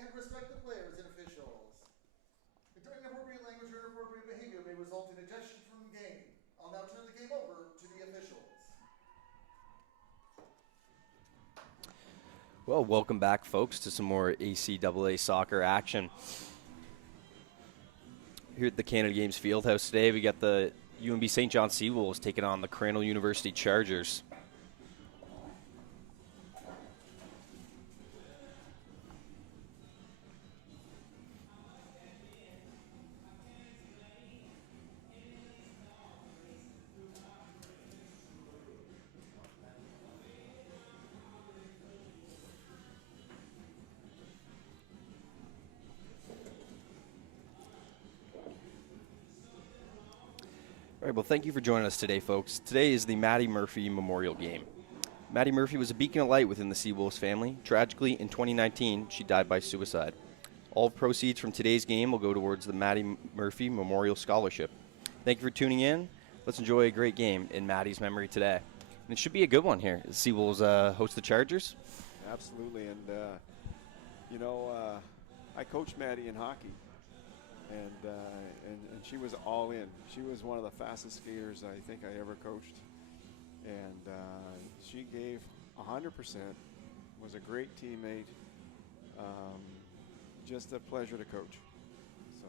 and respect the players and officials. Inappropriate language or inappropriate behavior may result in ejection from the game. I'll now turn the game over to the officials. Well, welcome back, folks, to some more ACAA soccer action. Here at the Canada Games Fieldhouse today, we got the UNB St. John Seawolves taking on the Crandall University Chargers. All right, well, thank you for joining us today, folks. Today is the Mattie Murphy Memorial Game. Mattie Murphy was a beacon of light within the Seawolves family. Tragically, in 2019, she died by suicide. All proceeds from today's game will go towards the Mattie Murphy Memorial Scholarship. Thank you for tuning in. Let's enjoy a great game in Mattie's memory today. And it should be a good one here. The Seawolves host the Chargers. Absolutely, and I coached Mattie in hockey. And she was all in. She was one of the fastest skaters I think I ever coached. And she gave 100%, was a great teammate, just a pleasure to coach. So,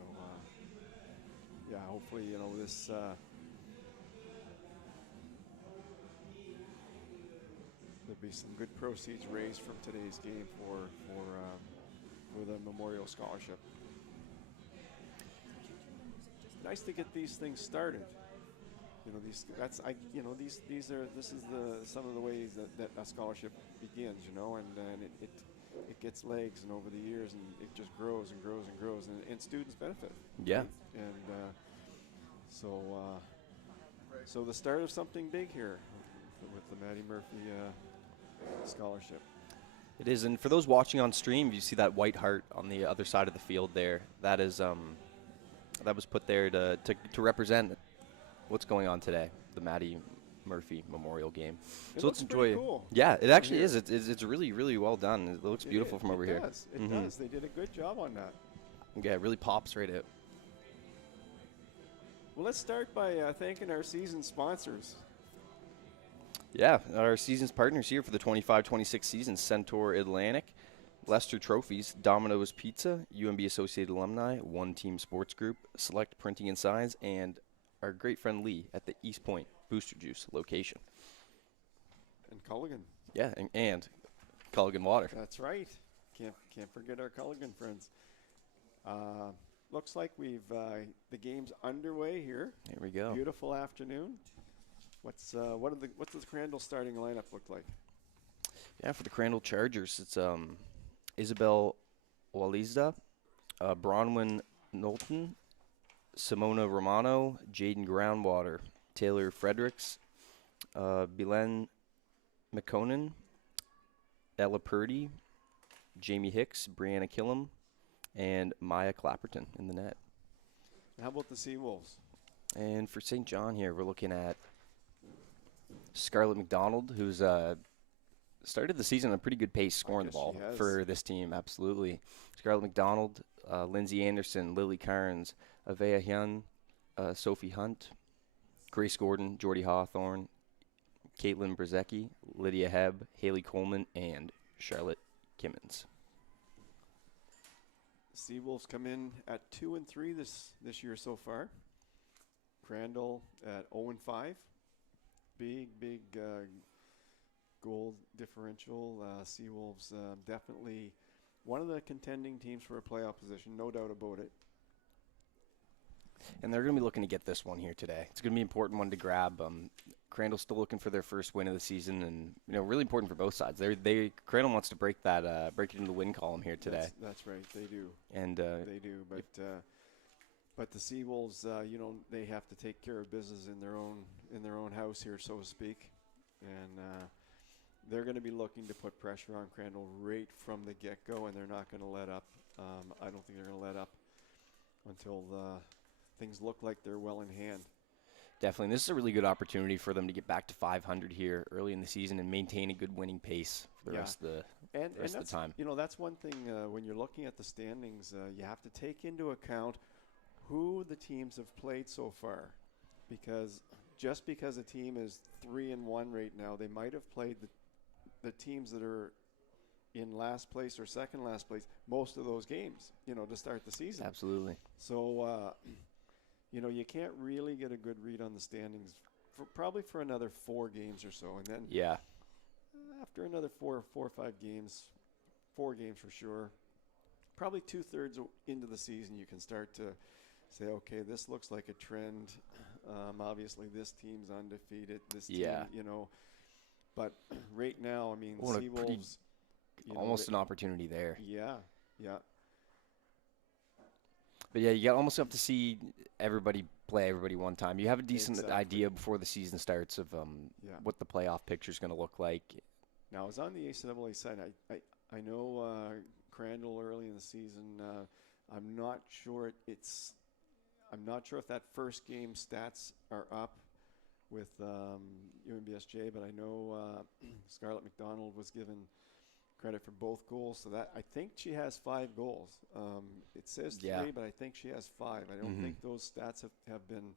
hopefully, this there'll be some good proceeds raised from today's game for the Memorial Scholarship. Nice to get these things started. This is some of the ways that a scholarship begins. And it gets legs, and over the years, and it just grows and grows and grows, and students benefit. Yeah. And so the start of something big here with the Mattie Murphy scholarship. It is, and for those watching on stream, you see that white heart on the other side of the field there. That is that was put there to represent what's going on today, the Mattie Murphy Memorial Game. So let's enjoy it. Cool. Yeah, it actually is. It's really, really well done. It looks beautiful from over here. It does. It does. They did a good job on that. Yeah, it really pops right out. Well, let's start by thanking our season sponsors. Yeah, our season's partners here for the 25-26 season: Centaur Atlantic, Lester Trophies, Domino's Pizza, UNB Associated Alumni, One Team Sports Group, Select Printing and Signs, and our great friend Lee at the East Point Booster Juice location. And Culligan. Yeah, and Culligan Water. That's right. Can't forget our Culligan friends. Looks like we've the game's underway here. Here we go. Beautiful afternoon. What's the Crandall starting lineup look like? Yeah, for the Crandall Chargers, it's Isabel Walizda, Bronwyn Knowlton, Simona Romano, Jaden Groundwater, Taylor Fredericks, Belen McConan, Ella Purdy, Jamie Hicks, Brianna Killam, and Maya Clapperton in the net. How about the Seawolves? And for St. John here, we're looking at Scarlett McDonald, who's started the season at a pretty good pace scoring the ball for this team, absolutely. Scarlett McDonald, Lindsay Anderson, Lily Carnes, Avea Hyun, Sophie Hunt, Grace Gordon, Jordy Hawthorne, Caitlin Brzezicki, Lydia Hebb, Haley Coleman, and Charlotte Kimmins. Seawolves come in at 2-3 this year so far. Crandall at 0-5. Big goal differential. Seawolves definitely one of the contending teams for a playoff position, no doubt about it. And they're going to be looking to get this one here today. It's going to be an important one to grab. Crandall's still looking for their first win of the season, and really important for both sides. Crandall wants to break it into the win column here today. That's right, they do. And they do, but the Seawolves, they have to take care of business in their own house here, so to speak, and they're going to be looking to put pressure on Crandall right from the get-go, and they're not going to let up. I don't think they're going to let up until things look like they're well in hand. Definitely. And this is a really good opportunity for them to get back to 500 here early in the season and maintain a good winning pace for the rest of the time. You know, that's one thing when you're looking at the standings, you have to take into account who the teams have played so far. Because just because a team is 3-1 right now, they might have played the teams that are in last place or second last place most of those games, you know, to start the season. Absolutely. So, you know, you can't really get a good read on the standings probably for another 4 games or so. And then after another 4 or 5 games, 4 games for sure, probably 2/3 into the season, you can start to say, okay, this looks like a trend. Obviously, this team's undefeated. This team, you know. But right now, I mean, the Seawolves. Almost an opportunity there. Yeah. But yeah, you almost have to see everybody play everybody one time. You have a decent idea before the season starts of what the playoff picture is going to look like. Now, I was on the ACAA side. I know Crandall early in the season. I'm not sure if that first game stats are up with UNBSJ, but I know Scarlett McDonald was given credit for both goals. So that I think she has 5 goals. It says 3, but I think she has 5. I don't think those stats have been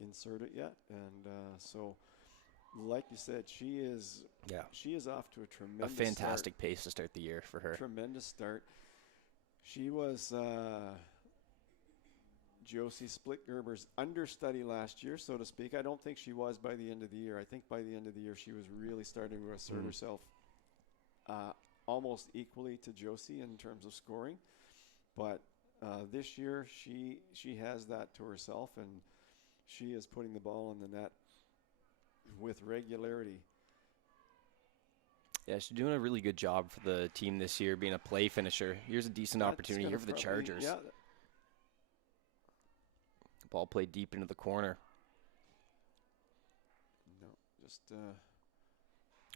inserted yet. And so, like you said, she is off to a tremendous fantastic pace to start the year for her. Tremendous start. She was Josie Splitgerber's understudy last year, so to speak. I don't think she was by the end of the year. I think by the end of the year she was really starting to assert herself almost equally to Josie in terms of scoring. But this year she has that to herself, and she is putting the ball in the net with regularity. Yeah, she's doing a really good job for the team this year, being a play finisher. Here's a decent opportunity here for the Chargers. Yeah. Ball played deep into the corner. No, just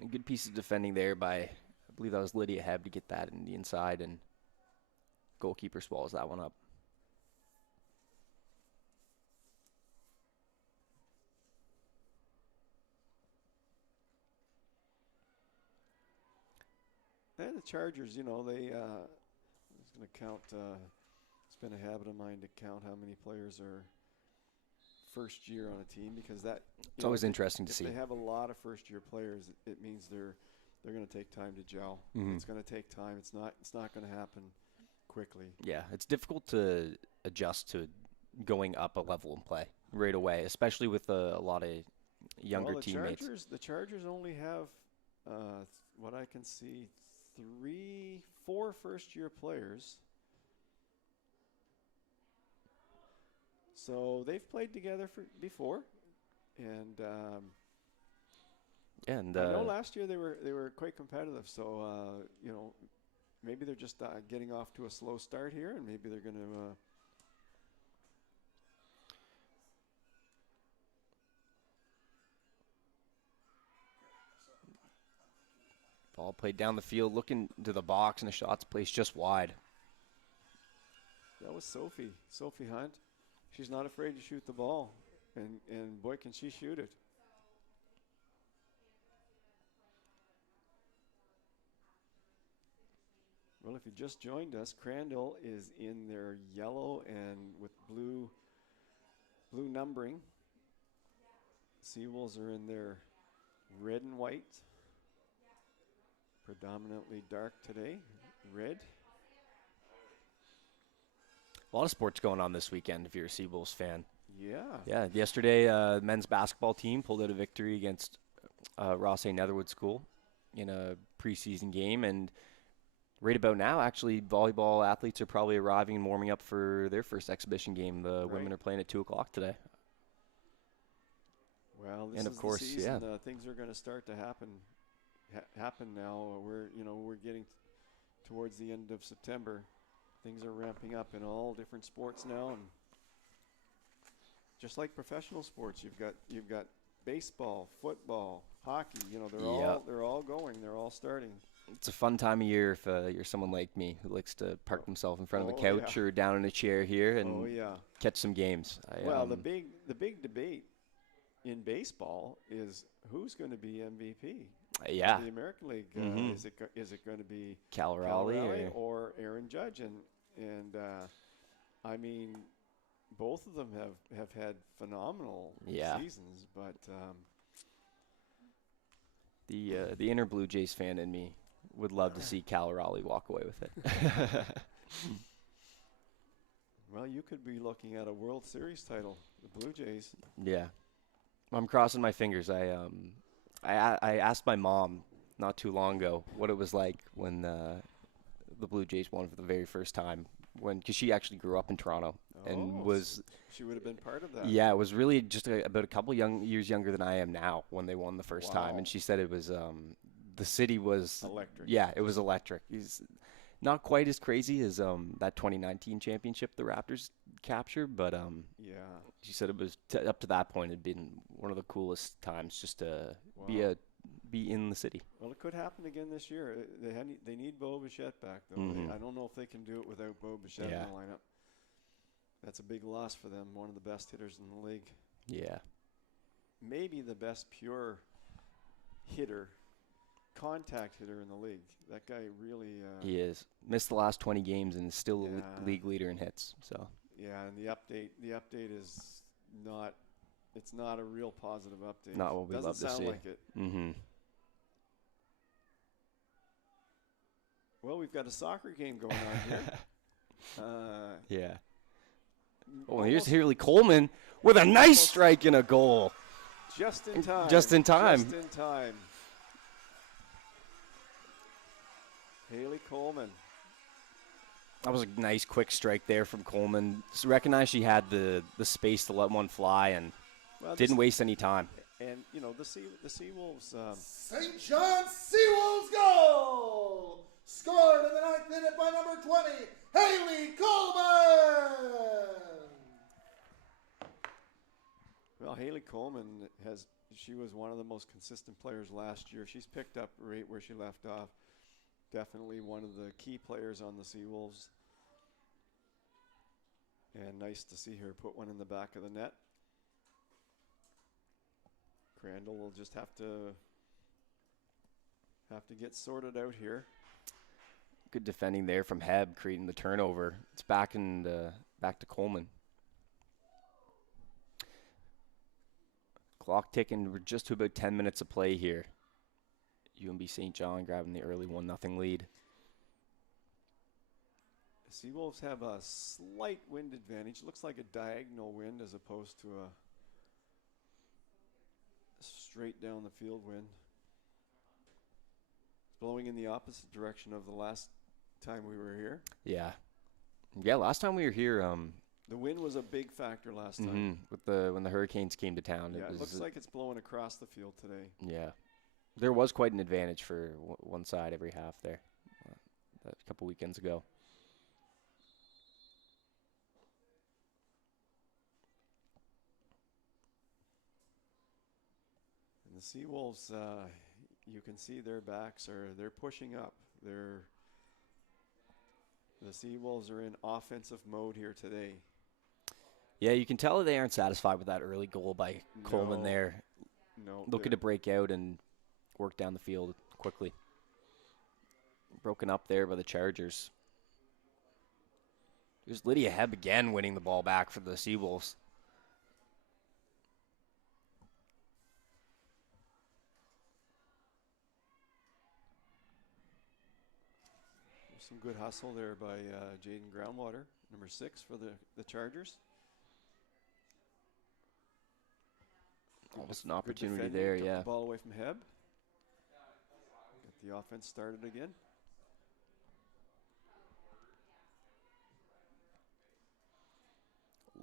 a good piece of defending there by, I believe that was Lydia Hebb, to get that in the inside, and goalkeeper swallows that one up. And the Chargers, you know, they I was going to count. It's been a habit of mine to count how many players are first year on a team, because that it's always interesting to see. If they have a lot of first year players, it means they're going to take time to gel. It's going to take time. It's not going to happen quickly. Yeah, it's difficult to adjust to going up a level in play right away, especially with a lot of younger teammates. The Chargers only have what I can see 4 first year players. So they've played together before, and I know last year they were quite competitive. So you know, maybe they're just getting off to a slow start here, and maybe they're going to. Ball played down the field, looking to the box, and the shot's placed just wide. That was Sophie Hunt. She's not afraid to shoot the ball, and boy, can she shoot it. Well, if you just joined us, Crandall is in their yellow and with blue numbering. Seawolves are in their red and white. Predominantly dark today, red. A lot of sports going on this weekend if you're a Seawolves fan. Yeah. Yeah, yesterday, men's basketball team pulled out a victory against Ross A. Netherwood School in a preseason game. And right about now, actually, volleyball athletes are probably arriving and warming up for their first exhibition game. The women are playing at 2 o'clock today. Well, this is the season. Things are going to start to happen now. We're getting towards the end of September. Things are ramping up in all different sports now, and just like professional sports, you've got baseball, football, hockey. You know, they're all going. They're all starting. It's a fun time of year if you're someone like me who likes to park himself in front of a couch or down in a chair here and catch some games. The big debate in baseball is who's going to be MVP. Yeah. The American League, is it going to be Cal Raleigh or Aaron Judge? And I mean, both of them have had phenomenal seasons, but the inner Blue Jays fan in me would love to see Cal Raleigh walk away with it. Well, you could be looking at a World Series title, the Blue Jays. Yeah, I'm crossing my fingers. I asked my mom not too long ago what it was like when the Blue Jays won for the very first time, because she actually grew up in Toronto and was. She would have been part of that. Yeah, it was really just about a couple years younger than I am now when they won the first time, and she said it was the city was electric. Yeah, it was electric. He's not quite as crazy as that 2019 championship the Raptors captured, but she said it was up to that point had been one of the coolest times just to be in the city. Well, it could happen again this year. They need Bo Bichette back though. Mm-hmm. I don't know if they can do it without Bo Bichette in the lineup. That's a big loss for them. One of the best hitters in the league. Yeah. Maybe the best pure hitter, contact hitter in the league. That guy really. He is. Missed the last 20 games and is still the league leader in hits. So. Yeah, and the update is not. It's not a real positive update. Not what we love to see. Doesn't sound like it. Mm-hmm. Well, we've got a soccer game going on here. Yeah. Oh, here's Haley Coleman with a nice strike and a goal. Just in time. Just in time. Just in time. Haley Coleman. That was a nice quick strike there from Coleman. Just recognized she had the space to let one fly and didn't waste any time. And, you know, the Seawolves. St. John Seawolves goal! Scored in the 9th minute by number 20, Haley Coleman! Well, Haley Coleman she was one of the most consistent players last year. She's picked up right where she left off. Definitely one of the key players on the Seawolves. And nice to see her put one in the back of the net. Crandall will just have to get sorted out here. Good defending there from Heb, creating the turnover. It's back to Coleman. Clock ticking. We're just to about 10 minutes of play here. UNB St. John grabbing the early 1-0 lead. The Seawolves have a slight wind advantage. Looks like a diagonal wind as opposed to a straight down the field wind. It's blowing in the opposite direction of the last time we were here. Yeah. Yeah, last time we were here, the wind was a big factor last time. With when the Hurricanes came to town. Yeah, it looks like it's blowing across the field today. Yeah. There was quite an advantage for one side every half there a couple weekends ago. And the Seawolves, you can see their backs they're pushing up. The Seawolves are in offensive mode here today. Yeah, you can tell that they aren't satisfied with that early goal by Coleman there. No. Looking to break out and work down the field quickly. Broken up there by the Chargers. Here's Lydia Heb again winning the ball back for the Seawolves. Some good hustle there by Jaden Groundwater, number 6 for the Chargers. Almost an opportunity there, Took yeah. The ball away from Heb. Get the offense started again.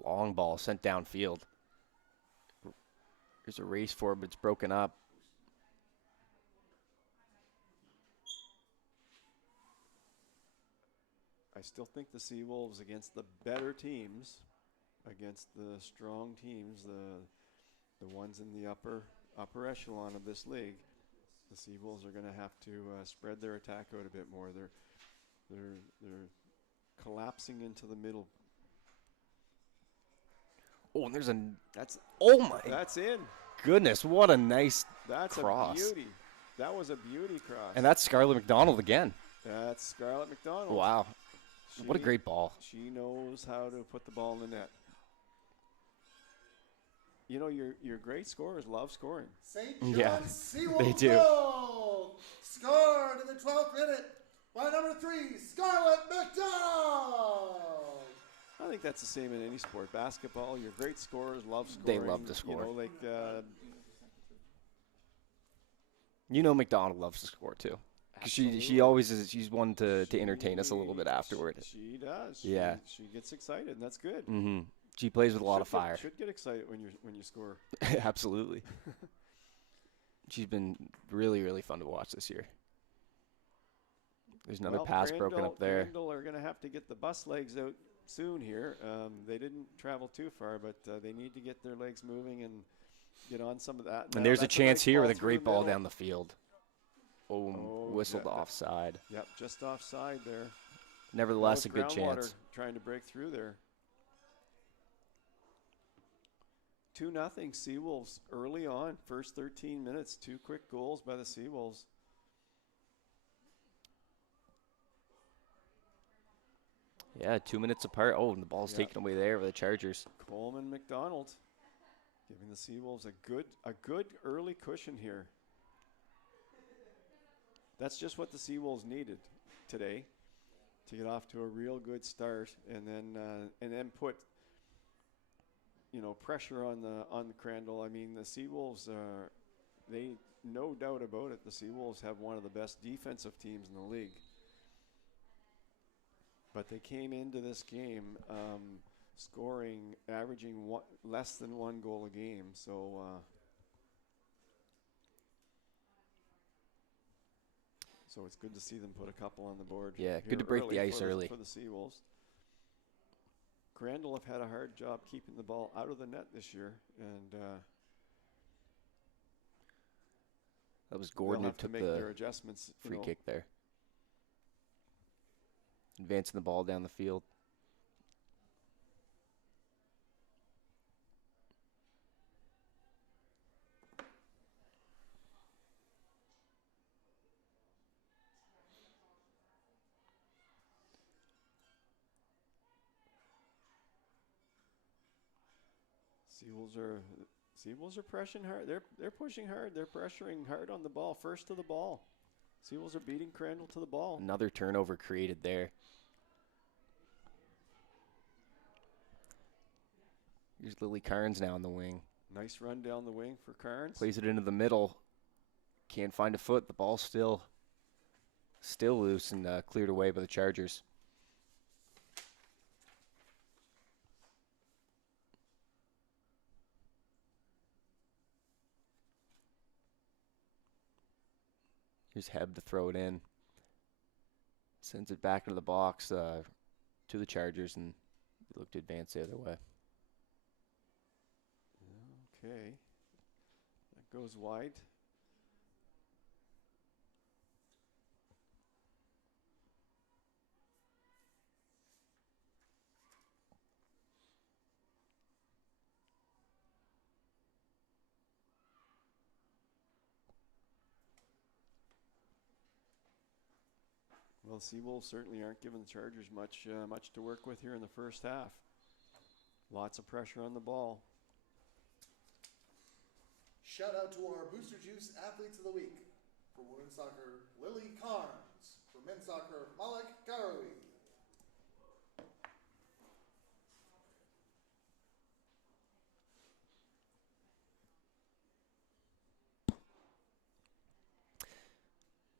Long ball sent downfield. There's a race for it, but it's broken up. I still think the Seawolves against the better teams, against the strong teams, the ones in the upper echelon of this league, the Seawolves are going to have to spread their attack out a bit more. They're collapsing into the middle. Oh, and there's That's oh my! That's in. goodness, what a nice That's cross. a beauty. That was a beauty cross. And that's Scarlett McDonald again. That's Scarlett McDonald. Wow. What a great ball. She knows how to put the ball in the net. You know, your great scorers love scoring. St. Yeah, John's Seawolves they do. goal! Scored in the 12th minute by number 3, Scarlett McDonald! I think that's the same in any sport. Basketball, your great scorers love scoring. They love to score. You know, like McDonald loves to score too. Because she always is. She's one to entertain us a little bit afterward. She does. Yeah. She gets excited, and that's good. Mm-hmm. She plays with a lot of fire. Should get excited when you score. Absolutely. She's been really, really fun to watch this year. There's another pass broken up there. Crandall are going to have to get the bus legs out soon here. They didn't travel too far, but they need to get their legs moving and get on some of that. And there's a chance here with a great ball down the field. Oh, whistled offside. Yep, just offside there. Nevertheless, a good chance. Trying to break through there. 2-0 Seawolves early on. First 13 minutes, 2 quick goals by the Seawolves. Yeah, 2 minutes apart. Oh, and the ball's taken away there by the Chargers. Coleman McDonald giving the Seawolves a good early cushion here. That's just what the Seawolves needed today to get off to a real good start, and then put pressure on the Crandall. I mean, the Seawolves they no doubt about it. The Seawolves have one of the best defensive teams in the league, but they came into this game averaging less than 1 goal a game. So. So it's good to see them put a couple on the board. Yeah, good to break the ice early. For the Seawolves. Crandall have had a hard job keeping the ball out of the net this year. And that was Gordon who took their adjustments. Free kick there. Advancing the ball down the field. Seawolves are pressing hard. They're pushing hard. They're pressuring hard on the ball. First to the ball. Seawolves are beating Crandall to the ball. Another turnover created there. Here's Lily Carnes now in the wing. Nice run down the wing for Carnes. Plays it into the middle. Can't find a foot. The ball's still loose and cleared away by the Chargers. Here's Heb to throw it in. Sends it back into the box to the Chargers, and they look to advance the other way. Okay. That goes wide. Well, the Seawolves certainly aren't giving the Chargers much to work with here in the first half. Lots of pressure on the ball. Shout out to our Booster Juice Athletes of the Week. For women's soccer, Lily Carnes. For men's soccer, Malik Garawi.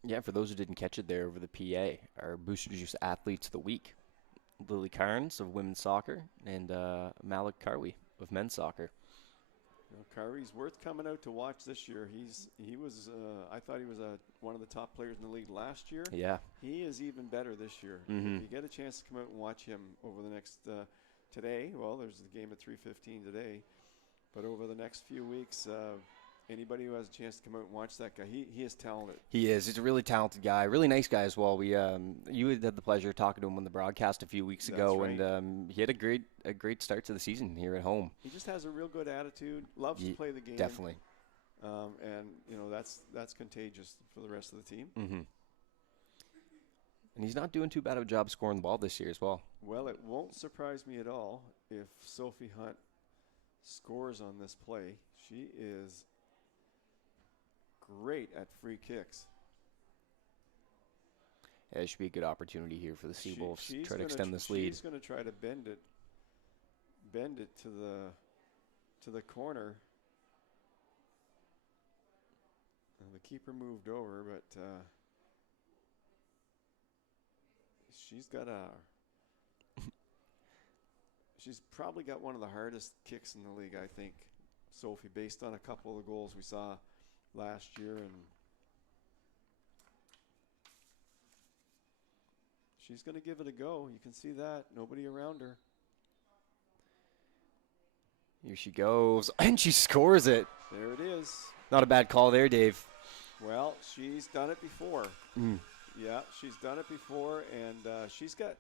Yeah, for those who didn't catch it there over the PA, our Booster Juice Athletes of the Week. Lily Carnes of women's soccer and Malik Karwi of men's soccer. Kari's worth coming out to watch this year. He was I thought he was one of the top players in the league last year. Yeah. He is even better this year. Mm-hmm. If you get a chance to come out and watch him over the next today, well, there's the game at 3:15 today, but over the next few weeks, Anybody who has a chance to come out and watch that guy, he is talented. He is. He's a really talented guy, really nice guy as well. We you had the pleasure of talking to him on the broadcast a few weeks ago, right. and he had a great start to the season here at home. He just has a real good attitude, loves to play the game. Definitely. And that's contagious for the rest of the team. Mm-hmm. And he's not doing too bad of a job scoring the ball this year as well. Well, it won't surprise me at all if Sophie Hunt scores on this play. She is great at free kicks. Yeah, it should be a good opportunity here for the Seawolves to try to extend this lead. She's going to try to bend it to the corner. And the keeper moved over, but she's probably got one of the hardest kicks in the league, I think, Sophie, based on a couple of the goals we saw last year, and she's going to give it a go. You can see that. Nobody around her. Here she goes, and she scores it. There it is. Not a bad call there, Dave. Well, she's done it before. Mm. Yeah, she's done it before, and she's got,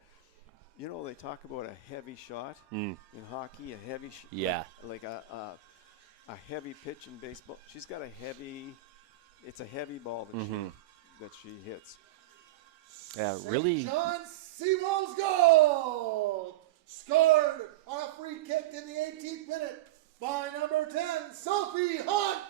they talk about a heavy shot in hockey, a heavy shot. Yeah. Like a heavy pitch in baseball. She's got it's a heavy ball that she hits. Yeah, really. St. John Seawolves goal! Scored on a free kick in the 18th minute by number 10, Sophie Hunt!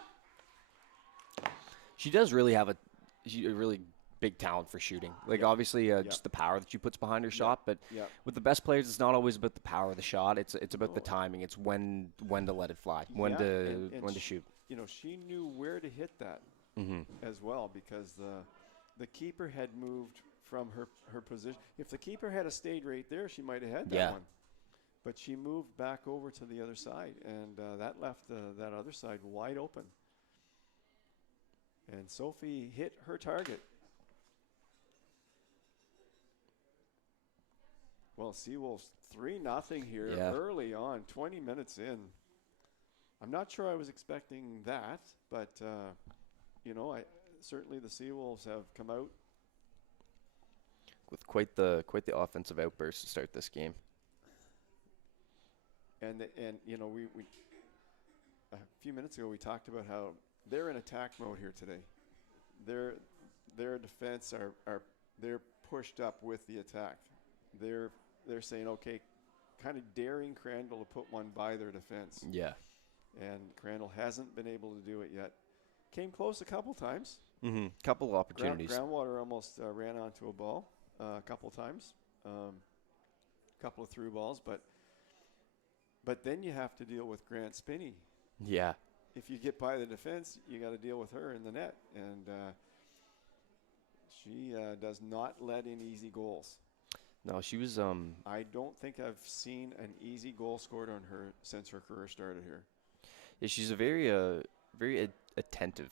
She does really have a really big talent for shooting. Like, obviously, just the power that she puts behind her shot. But with the best players, it's not always about the power of the shot. It's about the timing. It's when to let it fly, when to shoot. She knew where to hit that as well, because the keeper had moved from her position. If the keeper had stayed right there, she might have had that one. But she moved back over to the other side, and that left that other side wide open. And Sophie hit her target. Well, Seawolves 3-0 here early on, 20 minutes in. I'm not sure I was expecting that, but certainly the Seawolves have come out with quite the offensive outburst to start this game. And we a few minutes ago we talked about how they're in attack mode here today. Their defense they're pushed up with the attack. They're saying, okay, kind of daring Crandall to put one by their defense. Yeah. And Crandall hasn't been able to do it yet. Came close a couple times. Mm-hmm. Couple of opportunities. Groundwater almost ran onto a ball a couple times. Couple of through balls, but then you have to deal with Grant Spinney. Yeah. If you get by the defense, you got to deal with her in the net, and she does not let in easy goals. No, she was. I don't think I've seen an easy goal scored on her since her career started here. Yeah, she's a very attentive.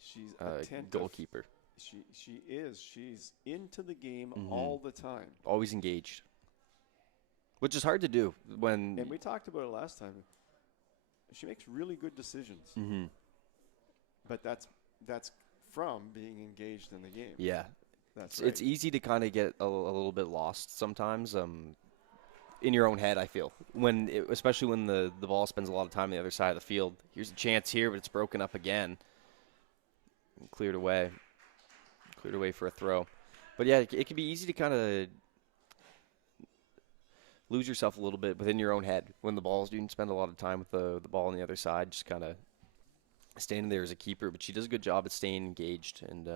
She's attentive goalkeeper. She is. She's into the game all the time. Always engaged. Which is hard to do when. And we talked about it last time. She makes really good decisions. Mm-hmm. But that's from being engaged in the game. Yeah. That's right. It's easy to kind of get a little bit lost sometimes in your own head, I feel. Especially when the ball spends a lot of time on the other side of the field. Here's a chance here, but it's broken up again. And cleared away for a throw. But yeah, it can be easy to kind of lose yourself a little bit within your own head when the ball's. You can spend a lot of time with the ball on the other side, just kind of standing there as a keeper. But she does a good job at staying engaged, and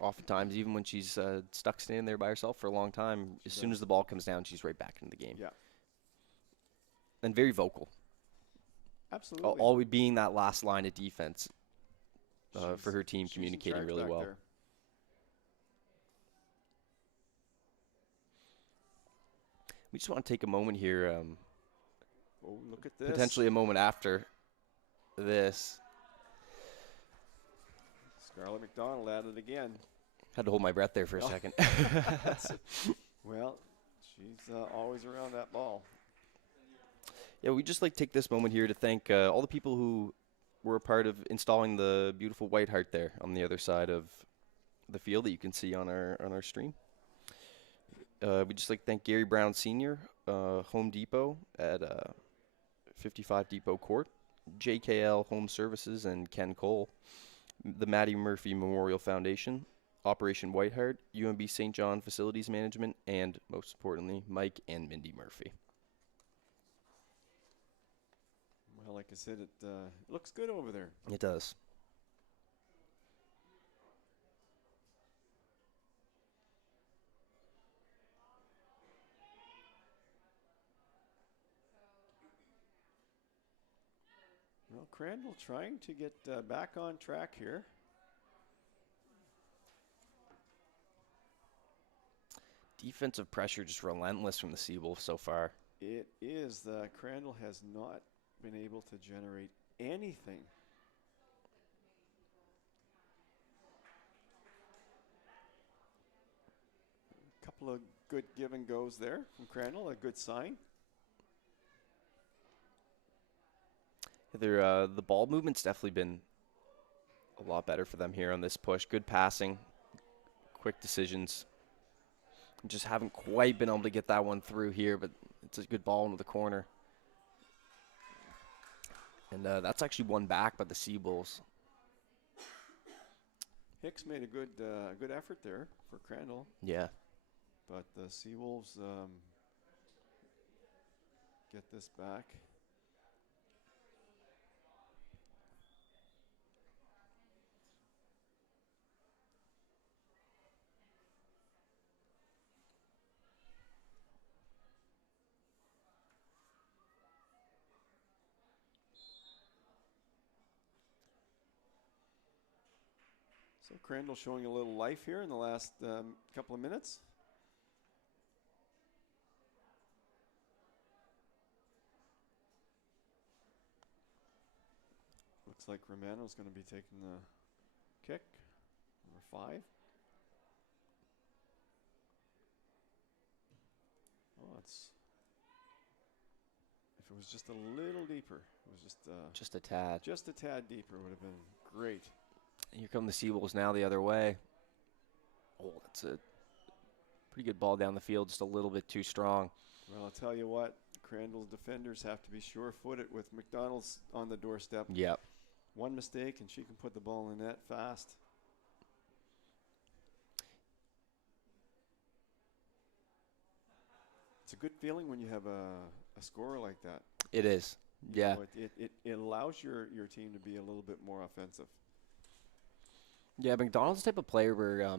oftentimes even when she's stuck standing there by herself for a long time, as soon as the ball comes down, she's right back into the game. Yeah, and very vocal. Absolutely, always being that last line of defense for her team, communicating really well. There. We just want to take a moment here. Look at this. Potentially a moment after this. Scarlett McDonald at it again. Had to hold my breath there for a second. Well, she's always around that ball. Yeah, we just like take this moment here to thank all the people who were a part of installing the beautiful White Hart there on the other side of the field that you can see on our stream. We'd just like to thank Gary Brown Sr., Home Depot at 55 Depot Court, JKL Home Services and Ken Cole, the Mattie Murphy Memorial Foundation, Operation White Hart, UNB St. John Facilities Management, and most importantly, Mike and Mindy Murphy. Well, like I said, it looks good over there. It does. Well, Crandall trying to get back on track here. Defensive pressure just relentless from the Seawolves so far. It is. Crandall has not been able to generate anything. A couple of good give and goes there from Crandall, a good sign. The ball movement's definitely been a lot better for them here on this push. Good passing, quick decisions. Just haven't quite been able to get that one through here, but it's a good ball into the corner. And that's actually won back by the Seawolves. Hicks made a good effort there for Crandall. Yeah. But the Seawolves get this back. So Crandall showing a little life here in the last couple of minutes. Looks like Romano's going to be taking the kick, number 5. Oh, if it was just a little deeper, it was just a tad. Just a tad deeper would have been great. Here come the Seawolves now the other way. Oh, that's a pretty good ball down the field, just a little bit too strong. Well, I'll tell you what, Crandall's defenders have to be sure-footed with McDonald's on the doorstep. Yep. One mistake and she can put the ball in the net fast. It's a good feeling when you have a scorer like that. It is. Yeah. You know, it allows your team to be a little bit more offensive. Yeah, McDonald's the type of player where it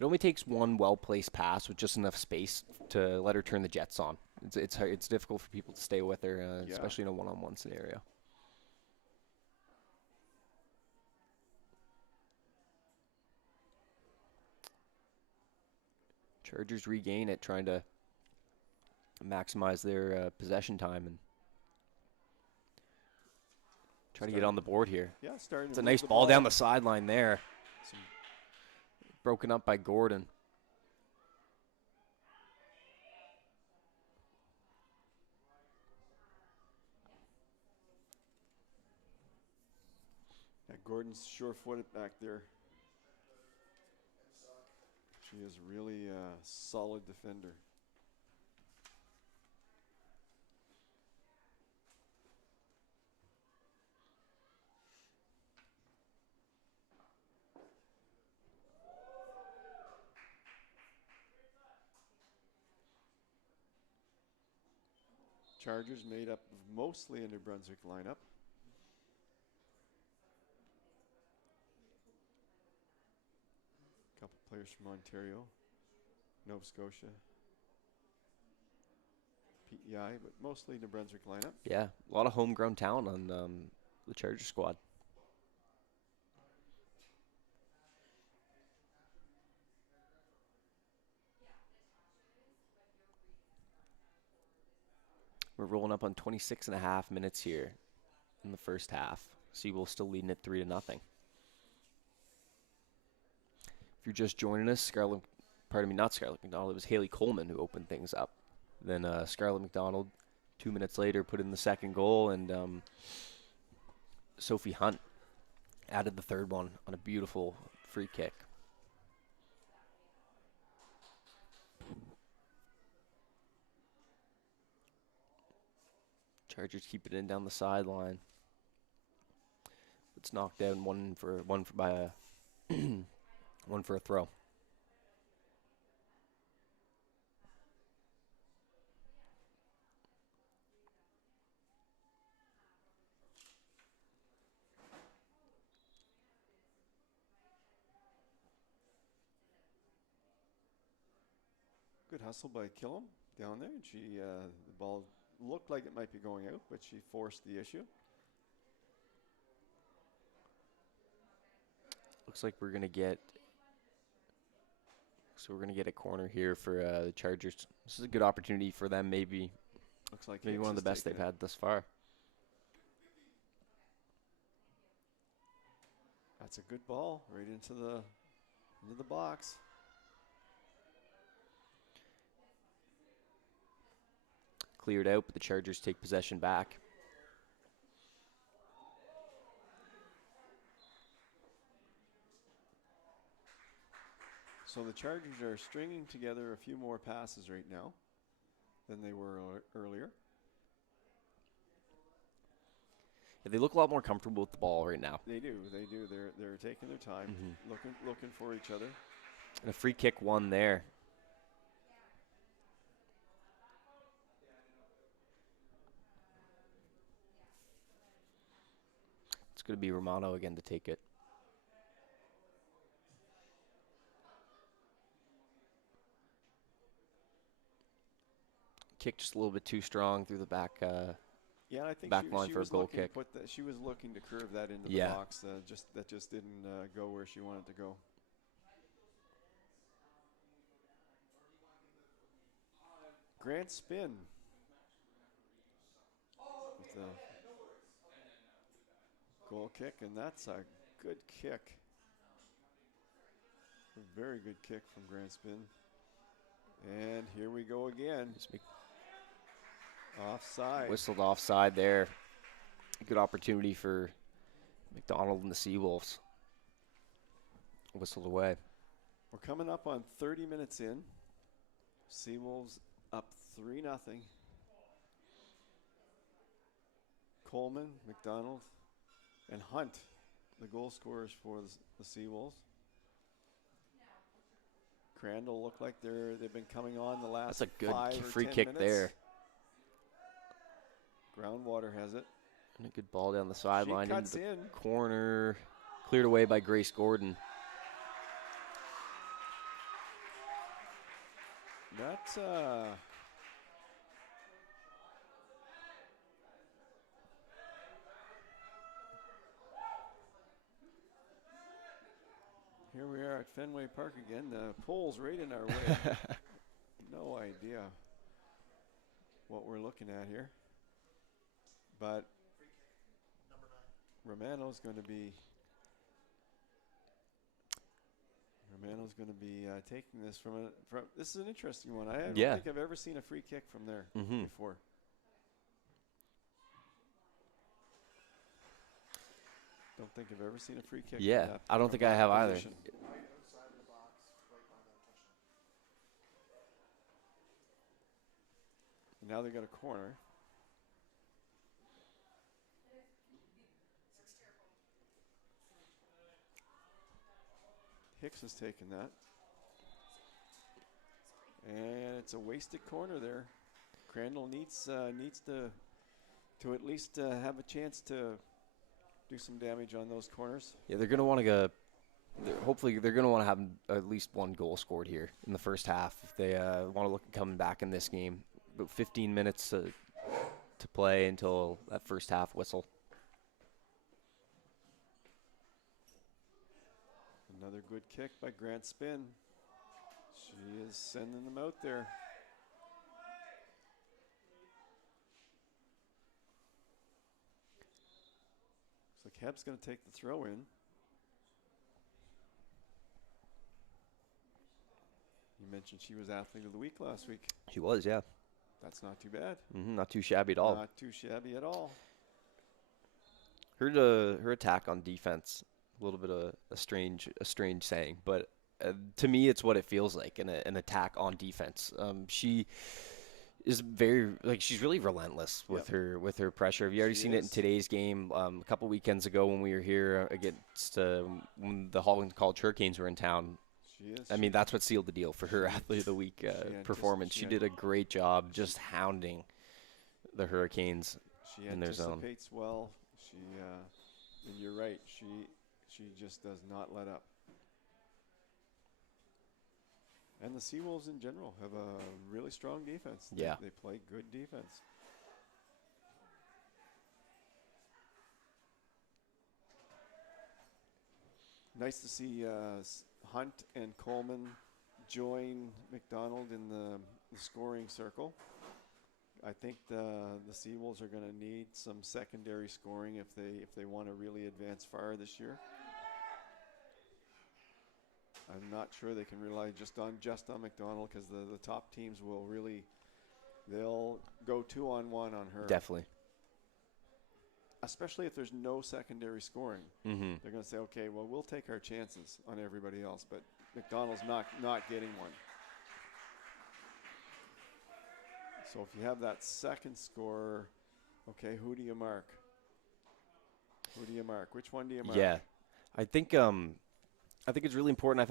only takes one well-placed pass with just enough space to let her turn the Jets on. It's difficult for people to stay with her, especially in a one-on-one scenario. Chargers regain it, trying to maximize their possession time and try to get on the board here. Yeah, starting. It's a nice ball down the sideline there. Broken up by Gordon. Yeah, Gordon's sure-footed back there. She is really a solid defender. Chargers made up of mostly a New Brunswick lineup. A couple players from Ontario, Nova Scotia, PEI, but mostly New Brunswick lineup. Yeah, a lot of homegrown talent on the Charger squad. We're rolling up on 26.5 minutes here in the first half. Seawolves still leading it 3-0. If you're just joining us, not Scarlett McDonald, it was Haley Coleman who opened things up. Then Scarlett McDonald, 2 minutes later, put in the second goal, and Sophie Hunt added the third one on a beautiful free kick. Chargers keep it in down the sideline. It's knocked down one for by a one for a throw. Good hustle by Killam down there. She the ball looked like it might be going out, but she forced the issue. Looks like we're gonna get. So we're gonna get a corner here for the Chargers. This is a good opportunity for them. Maybe. Looks like maybe Hicks one of the best they've had thus far. That's a good ball right into the box. Cleared out, but the Chargers take possession back. So the Chargers are stringing together a few more passes right now than they were earlier. Yeah, they look a lot more comfortable with the ball right now. They do. They're taking their time, looking for each other. And a free kick won there. It's going to be Romano again to take it. Kick just a little bit too strong through the back. Yeah, I think back line she for a was goal looking kick. To put she was looking to curve that into the box. That just didn't go where she wanted to go. Grant spin with the goal kick, and that's a good kick. A very good kick from Grant Spin. And here we go again. Offside. Whistled offside there. Good opportunity for McDonald and the Seawolves. Whistled away. We're coming up on 30 minutes in. Seawolves up 3-0. Coleman, McDonald, and Hunt, the goal scorers for the Seawolves. Crandall look like they've been coming on the last. That's a good 5 or free 10 kick minutes. there. Groundwater has it. And a good ball down the sideline. She cuts into the in. Corner. Cleared away by Grace Gordon. That's here we are at Fenway Park again. The pole's right in our way. No idea what we're looking at here. But Romano's going to be taking this from this is an interesting one. I don't think I've ever seen a free kick from there before. Don't think I've ever seen a free kick. Yeah, I don't think I have either. Now they got a corner. Hicks has taken that. And it's a wasted corner there. Crandall needs to at least have a chance to do some damage on those corners. Yeah, they're going to want to go. Hopefully, they're going to want to have at least one goal scored here in the first half if they want to look at coming back in this game. About 15 minutes to play until that first half whistle. Another good kick by Grant Spin. She is sending them out there. Looks like Heb's going to take the throw in. You mentioned she was Athlete of the Week last week. She was, yeah. That's not too bad. Not too shabby at all. Not too shabby at all. her attack on defense, a little bit of a strange saying, but to me, it's what it feels like, an attack on defense. She is very, like, she's really relentless with her pressure. Have you already seen it in today's game? A couple weekends ago when we were here against when the Holland College Hurricanes were in town. I mean, that's what sealed the deal for her Athlete of the Week performance. She did a great job just hounding the Hurricanes in their zone. She anticipates well. And you're right. She just does not let up. And the Seawolves in general have a really strong defense. Yeah. They play good defense. Nice to see Hunt and Coleman join McDonald in the scoring circle. I think the Seawolves are going to need some secondary scoring if they want to really advance far this year. I'm not sure they can rely just on McDonald, because the top teams will they'll go 2-on-1 on her. Definitely. Especially if there's no secondary scoring. Mm-hmm. They're going to say, okay, well, we'll take our chances on everybody else, but McDonald's not getting one. So if you have that second scorer, okay, who do you mark? Who do you mark? Which one do you mark? Yeah, I think it's really important.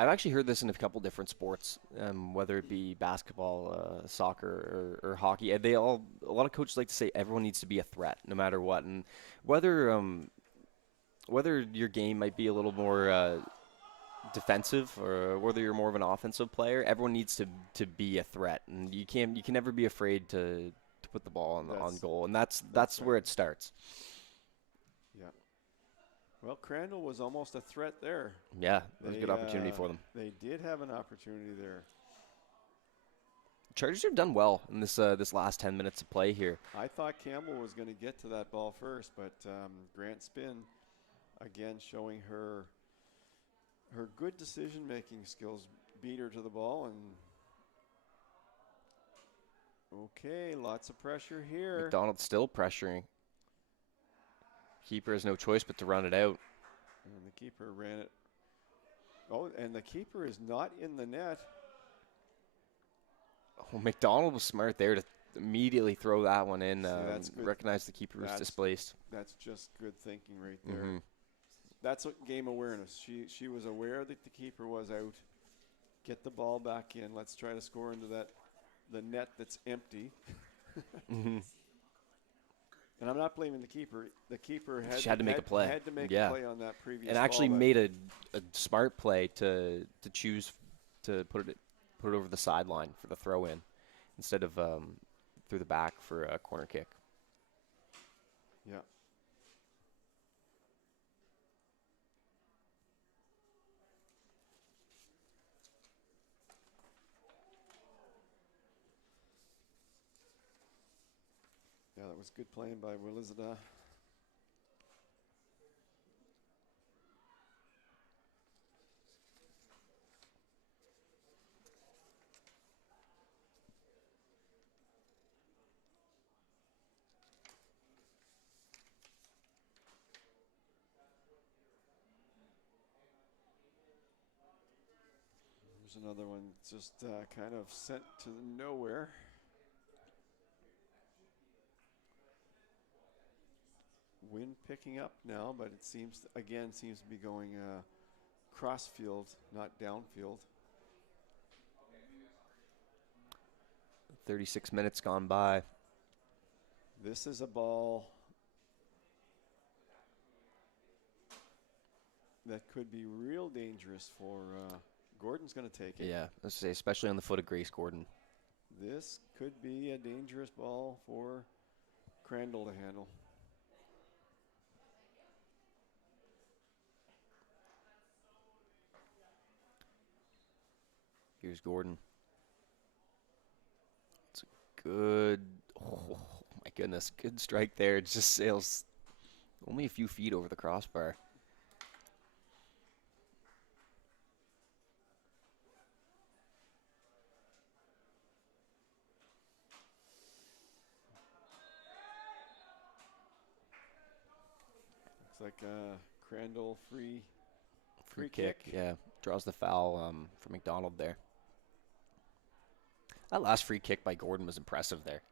I've actually heard this in a couple different sports, whether it be basketball, soccer, or hockey. A lot of coaches like to say everyone needs to be a threat, no matter what. And whether your game might be a little more defensive or whether you're more of an offensive player, everyone needs to be a threat. And you can never be afraid to put the ball on goal. And that's where it starts. Yeah. Well, Crandall was almost a threat there. Yeah, it was a good opportunity for them. They did have an opportunity there. Chargers have done well in this last 10 minutes of play here. I thought Campbell was going to get to that ball first, but Grant Spinn, again, showing her good decision-making skills, beat her to the ball. And okay, lots of pressure here. McDonald's still pressuring. Keeper has no choice but to run it out. And the keeper ran it. Oh, and the keeper is not in the net. Oh, McDonald was smart there to immediately throw that one in. Recognize the keeper was displaced. That's just good thinking right there. Mm-hmm. That's what game awareness. She was aware that the keeper was out. Get the ball back in. Let's try to score into the net that's empty. Mm-hmm. And I'm not blaming the keeper. The keeper had to make a play. Had to make a play on that previous. And actually made a smart play to choose to put it over the sideline for the throw in instead of through the back for a corner kick. Yeah. Yeah, that was good playing by Willizada. There's another one just kind of sent to nowhere. Wind picking up now, but it seems to be going cross field, not downfield. 36 minutes gone by. This is a ball that could be real dangerous for Gordon's going to take it. Yeah, let's say especially on the foot of Grace Gordon. This could be a dangerous ball for Crandall to handle. Here's Gordon. It's a good, oh my goodness, good strike there. It just sails only a few feet over the crossbar. Crandall free kick. Yeah, draws the foul for McDonald there. That last free kick by Gordon was impressive there.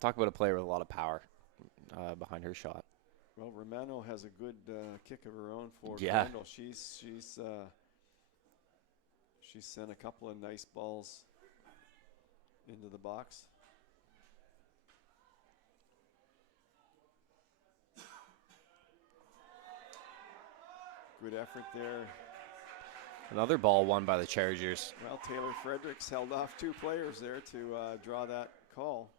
Talk about a player with a lot of power behind her shot. Well, Romano has a good kick of her own for Yeah. Crandall. She's sent a couple of nice balls into the box. Good effort there. Another ball won by the Chargers. Well, Taylor Fredericks held off 2 players there to draw that call.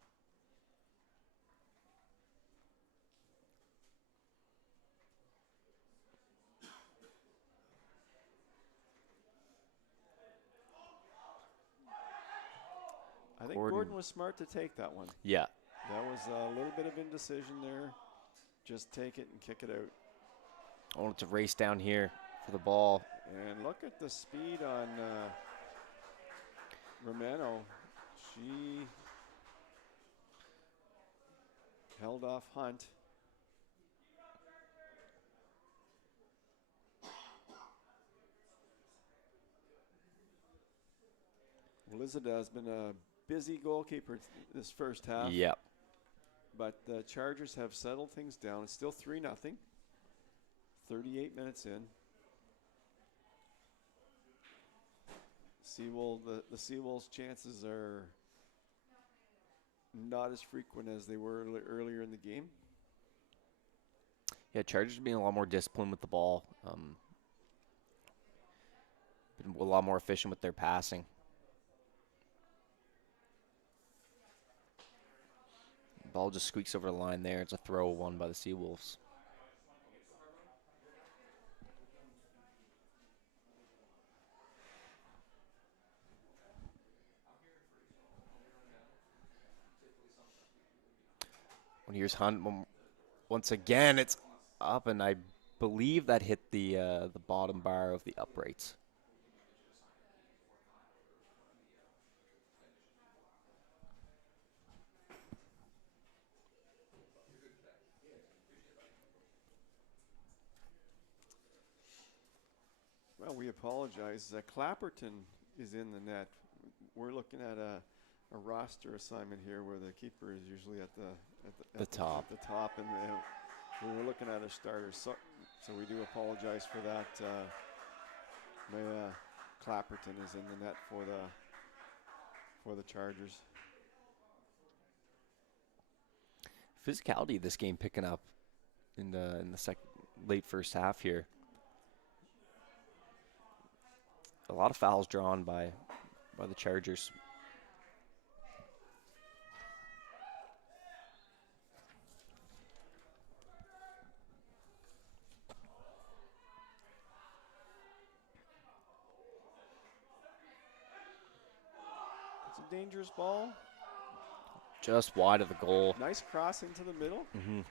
I think Gordon was smart to take that one. Yeah. That was a little bit of indecision there. Just take it and kick it out. I want it to race down here for the ball. And look at the speed on Romano. She held off Hunt. Elizabeth has been a busy goalkeeper this first half. Yep. But the Chargers have settled things down. It's still 3-0. 38 minutes in. The Seawolves' chances are not as frequent as they were earlier in the game. Yeah, Chargers being a lot more disciplined with the ball. Been a lot more efficient with their passing. Ball just squeaks over the line there. It's a throw won by the Seawolves. And here's Hunt once again. It's up, and I believe that hit the bottom bar of the uprights. Well, we apologize. Clapperton is in the net. We're looking at a roster assignment here where the keeper is usually at the top. At the top, and we were looking at our starters. So we do apologize for that. Clapperton is in the net for the Chargers. Physicality of this game picking up in the late first half here. A lot of fouls drawn by the Chargers. It's a dangerous ball. Just wide of the goal. Nice cross into the middle. Mm-hmm.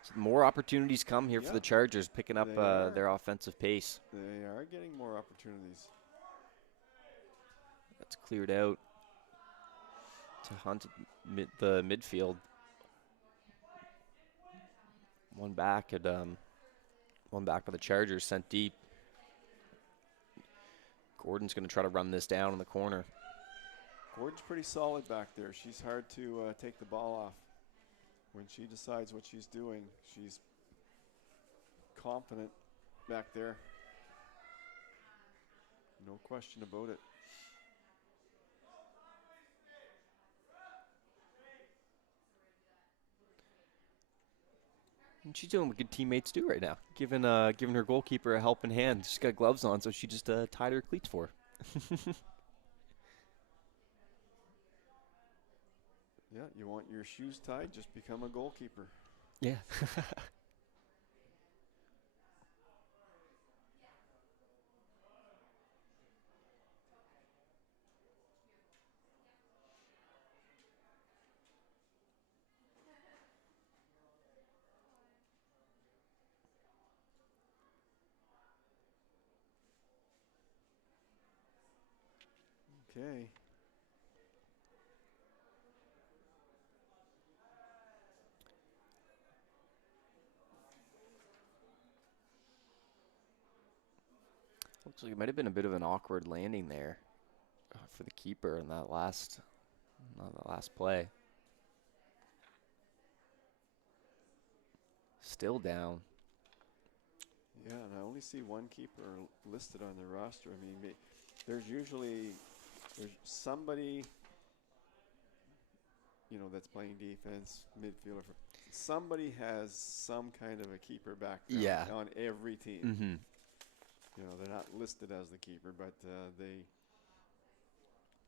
So more opportunities come here for the Chargers, picking up their offensive pace. They are getting more opportunities. That's cleared out to Hunt the midfield. One back by the Chargers, sent deep. Gordon's going to try to run this down in the corner. Gordon's pretty solid back there. She's hard to take the ball off. When she decides what she's doing, she's confident back there. No question about it. And she's doing what good teammates do right now, giving her goalkeeper a helping hand. She's got gloves on, so she just tied her cleats for her. Yeah, you want your shoes tied, just become a goalkeeper. Yeah. Okay. So it might have been a bit of an awkward landing there for the keeper in that last play. Still down. Yeah, and I only see one keeper listed on the roster. I mean, there's somebody, you know, that's playing defense, midfielder. Somebody has some kind of a keeper background on every team. Mm-hmm. You know, they're not listed as the keeper, but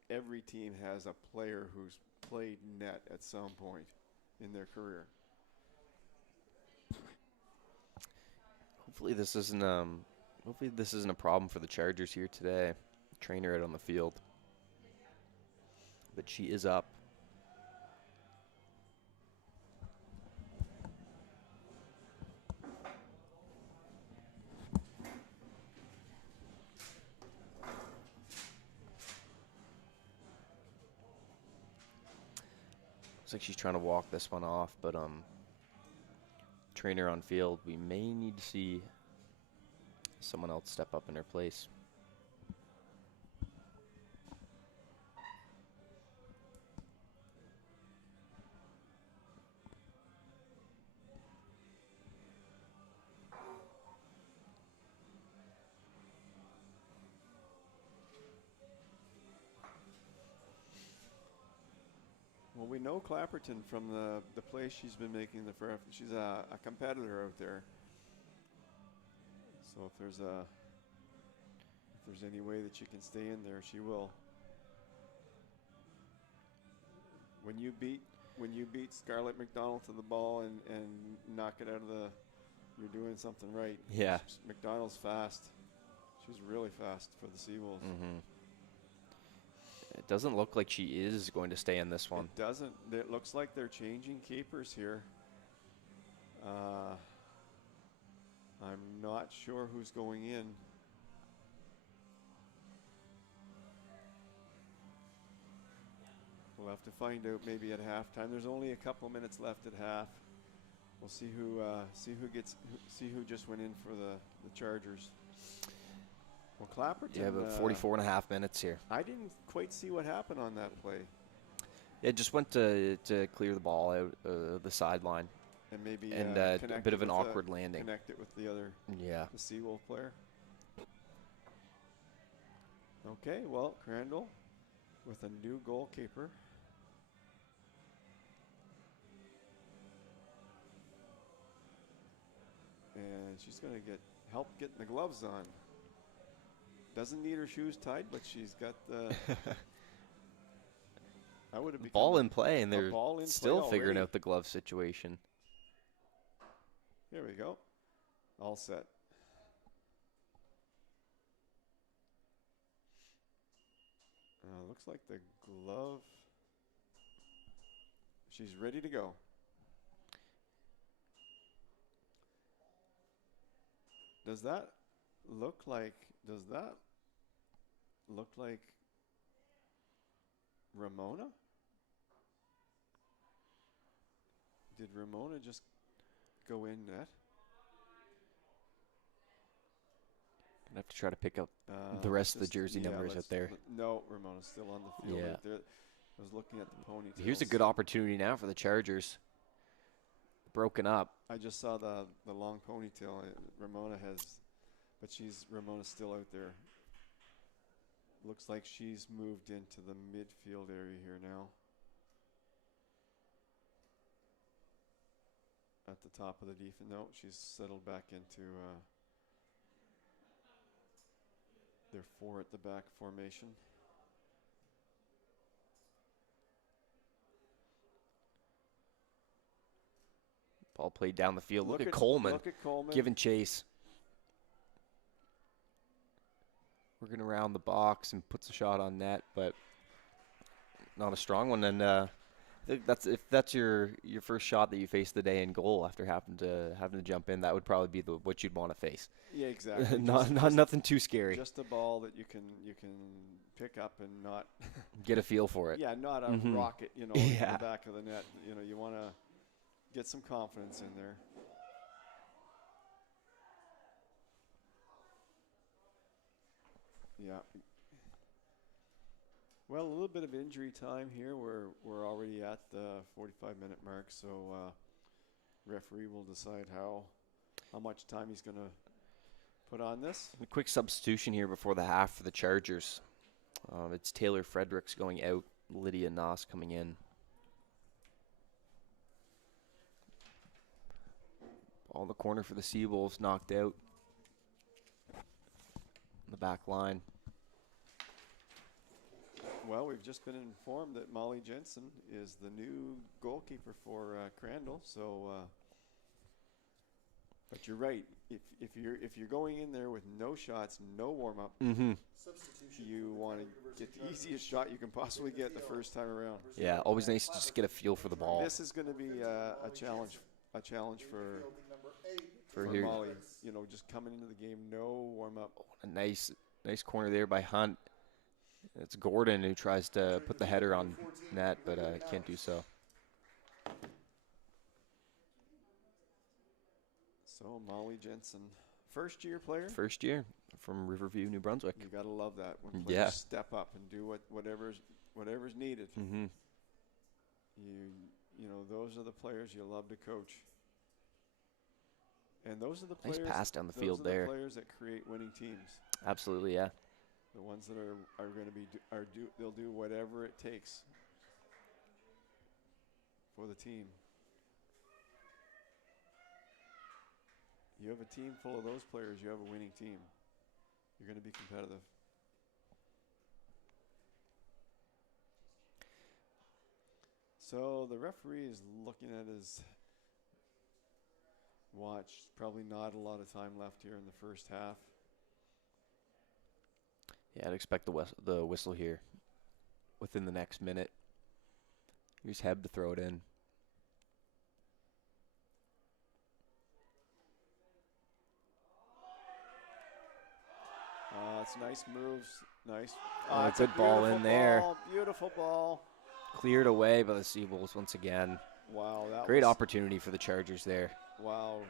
every team has a player who's played net at some point in their career. Hopefully this isn't a problem for the Chargers here today. Trainer out on the field. But she is up. Looks like she's trying to walk this one off, but trainer on field, we may need to see someone else step up in her place. Well, we know Clapperton from the play she's been making. She's a competitor out there. So if there's any way that she can stay in there, she will. When you beat Scarlett McDonald to the ball and knock it out of you're doing something right. Yeah. McDonald's fast. She's really fast for the Seawolves. Mm-hmm. It doesn't look like she is going to stay in this one. It doesn't. It looks like they're changing keepers here. I'm not sure who's going in. We'll have to find out maybe at halftime. There's only a couple minutes left at half. We'll see who just went in for the Chargers. Well, Clapperton. Yeah, about 44 and a half minutes here. I didn't quite see what happened on that play. It just went to clear the ball out the sideline. And maybe a bit of an awkward landing. Connect it with the other, the Seawolf player. Okay, well, Crandall with a new goalkeeper. And she's going to get help getting the gloves on. Doesn't need her shoes tied, but she's got the ball in play, and they're still figuring out the glove situation. Here we go. All set. Looks like the glove. She's ready to go. Does that look like Ramona? Did Ramona just go in net? Gonna have to try to pick up the rest of the jersey numbers out there. No, Ramona's still on the field. Yeah. Right there. I was looking at the ponytails. Here's a good opportunity now for the Chargers. Broken up. I just saw the long ponytail. Ramona's still out there. Looks like she's moved into the midfield area here now. At the top of the defense. No, she's settled back into their 4 at the back formation. Ball played down the field. Look at Coleman. Look at Coleman. Giving chase. Working around the box and puts a shot on net, but not a strong one. And I think if that's your first shot that you face the day in goal after having to jump in, that would probably be what you'd want to face. Yeah, exactly. not nothing too scary. Just a ball that you can pick up and not get a feel for it. Yeah, not a rocket, in the back of the net. You want to get some confidence in there. Yeah. Well, a little bit of injury time here. We're already at the 45-minute mark, so referee will decide how much time he's going to put on this. A quick substitution here before the half for the Chargers. It's Taylor Fredericks going out, Lydia Noss coming in. Ball in the corner for the Seawolves, knocked out. The back line. Well, we've just been informed that Molly Jensen is the new goalkeeper for Crandall. So, but you're right. If you're going in there with no shots, no warm up, you want to get the easiest shot you can possibly get the first time around. Yeah, always nice to just get a feel for the ball. This is going to be a challenge for here. Molly. You know, just coming into the game, no warm up. A nice corner there by Hunt. It's Gordon who tries to put the header on net, but can't do so. So Molly Jensen, first-year player. First year from Riverview, New Brunswick. You got to love that when players step up and do whatever's needed. Mm-hmm. You know, those are the players you love to coach. And those are the players. Nice pass down the field those are there. The players that create winning teams. Absolutely, yeah. The ones that are going to be they'll do whatever it takes for the team. You have a team full of those players, you have a winning team. You're going to be competitive. So the referee is looking at his watch. Probably not a lot of time left here in the first half. Yeah, I'd expect the whistle here within the next minute. Here's Heb to throw it in. It's nice moves. Nice. Good ball in there. Beautiful ball. Cleared away by the Seawolves once again. Wow. Great opportunity for the Chargers there. Wow.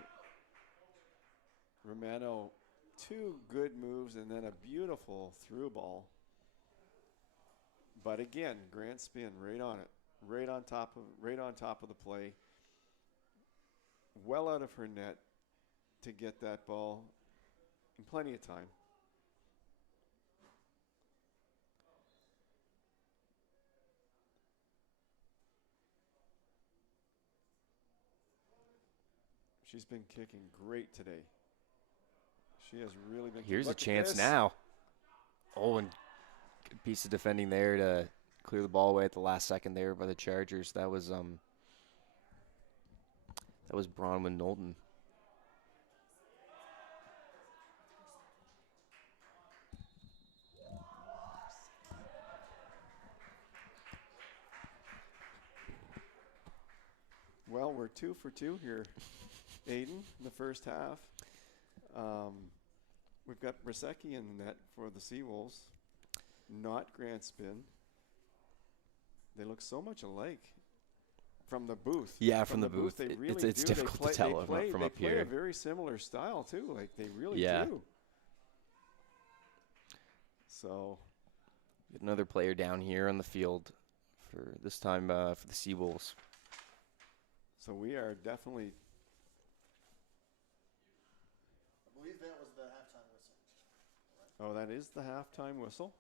Romano, 2 good moves and then a beautiful through ball. But again, grand spin right on it. Right on top of the play. Well out of her net to get that ball in plenty of time. She's been kicking great today. She has really been. Here's a chance now. Oh, and good piece of defending there to clear the ball away at the last second there by the Chargers. That was Bronwyn Knowlton. Well, we're 2 for 2 here, Aiden, in the first half. We've got Brasecki in the net for the Seawolves, not grand spin. They look so much alike from the booth. Yeah, from the booth. They really it's difficult to tell from up here. They play a very similar style, too. Like, they really do. So, get another player down here on the field for this time for the Seawolves. So we are definitely. I believe that was the halftime whistle. Right? Oh, that is the halftime whistle.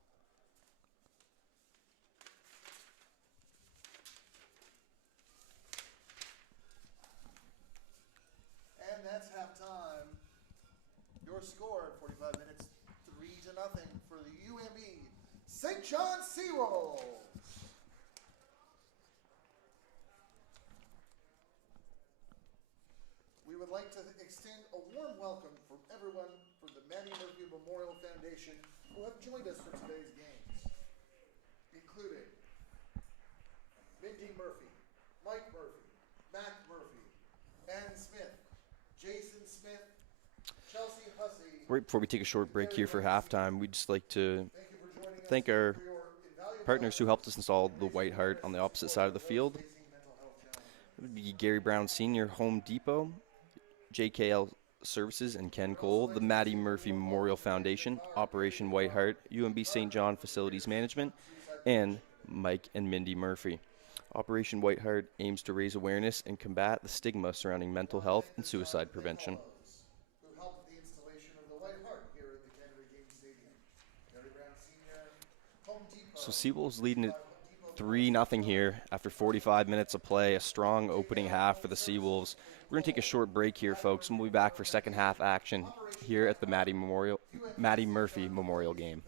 And that's halftime. Your score in 45 minutes, 3-0 for the UNB St. John Seawolves. We would like to extend a warm welcome from everyone from the Mattie Murphy Memorial Foundation who have joined us for today's games, including Mindy Murphy, Mike Murphy, Mac Murphy, Ann Smith, Jason Smith, Chelsea Hussey. Right before we take a short break here for halftime, we'd just like to thank our partners who helped us install the White Hart on the opposite side of the field. It would be Gary Brown Sr., Home Depot, JKL Services and Ken Cole, the Mattie Murphy Memorial Foundation, Operation White Heart, UNB St. John Facilities Management, and Mike and Mindy Murphy. Operation White Heart aims to raise awareness and combat the stigma surrounding mental health and suicide prevention. Who helped with the installation of the White Heart here in the Canada Game Stadium. Gary Brown Sr., Home Depot. So Seawolves leading it 3-0 here after 45 minutes of play. A strong opening half for the Seawolves. We're going to take a short break here, folks, and we'll be back for second half action here at the Mattie Murphy Memorial Game.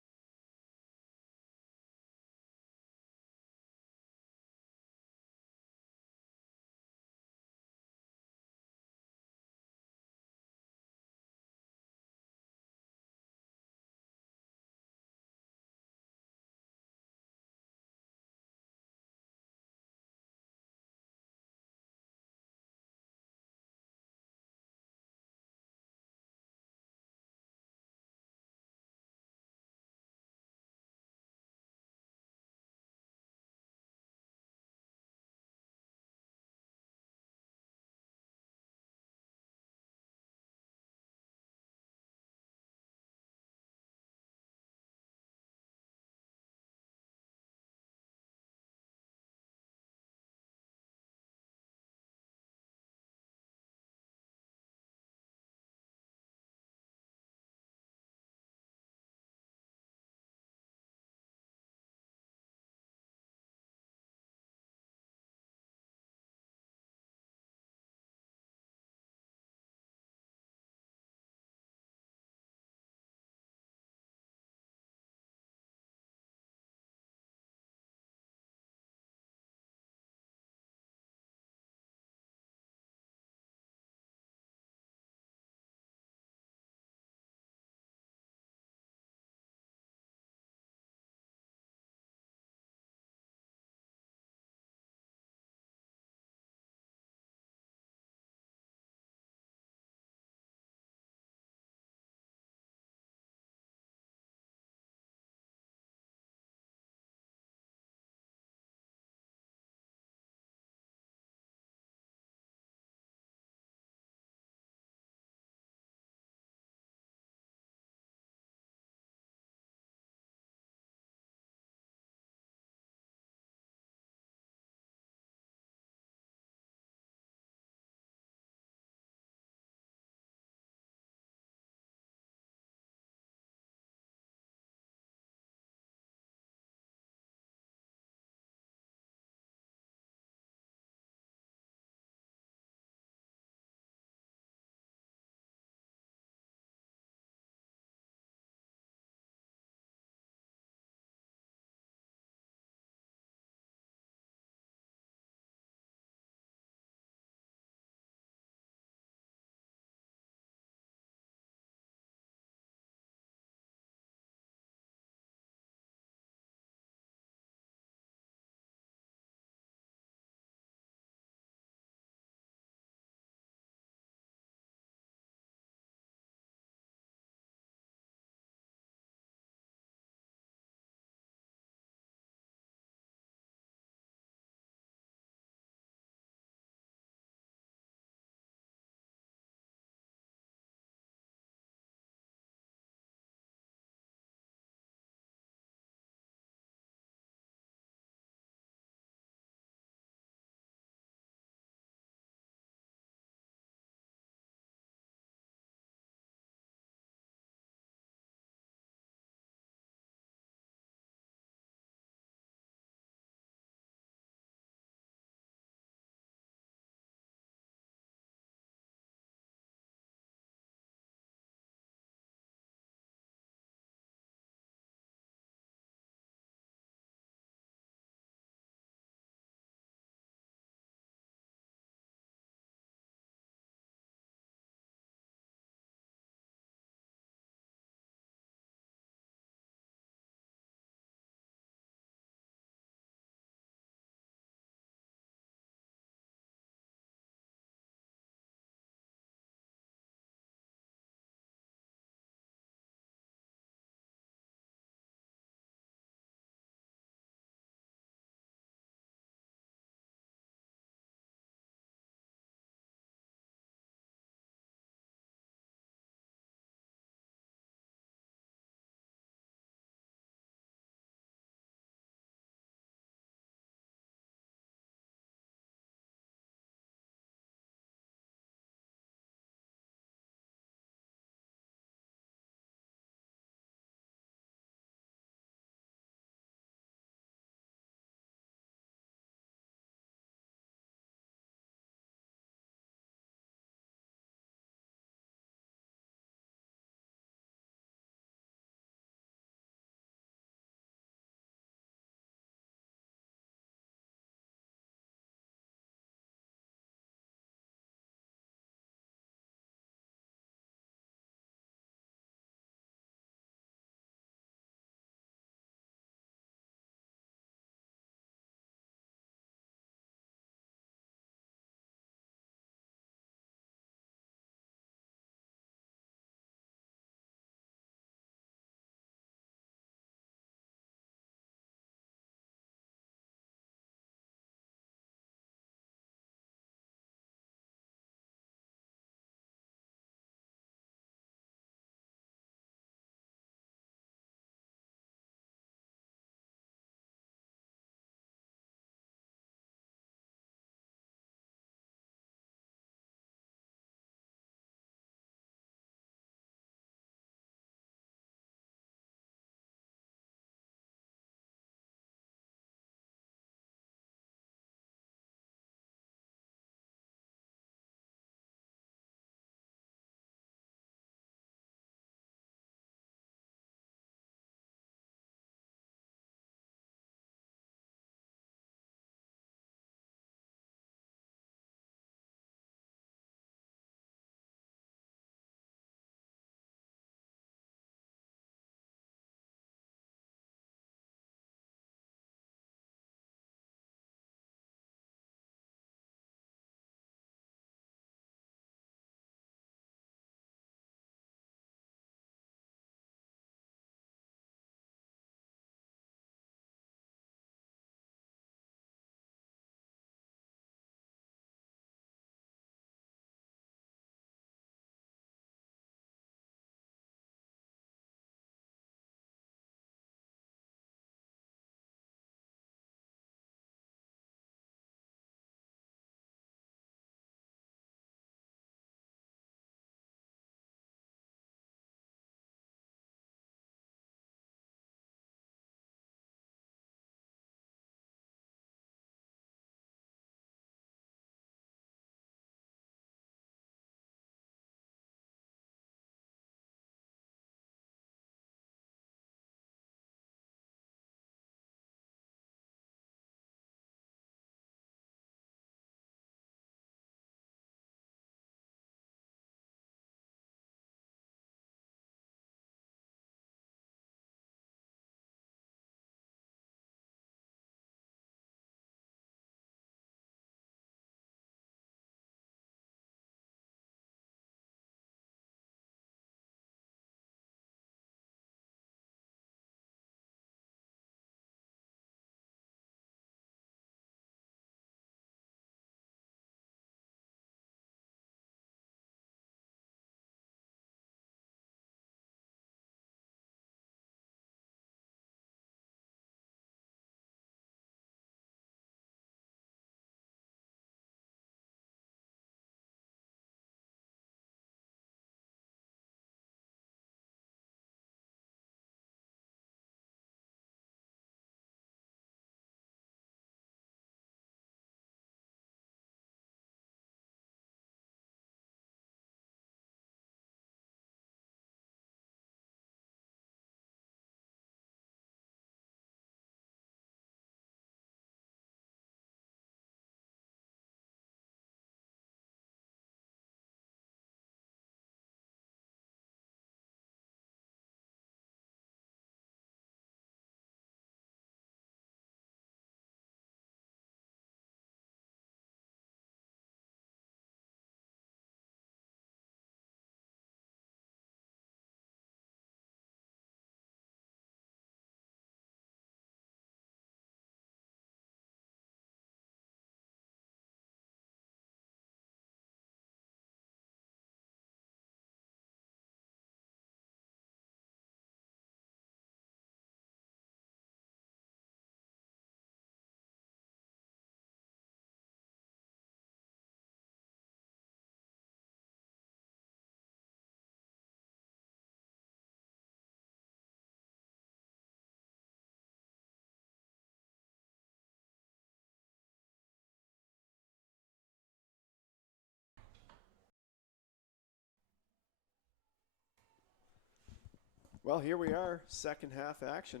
Well, here we are, second half action.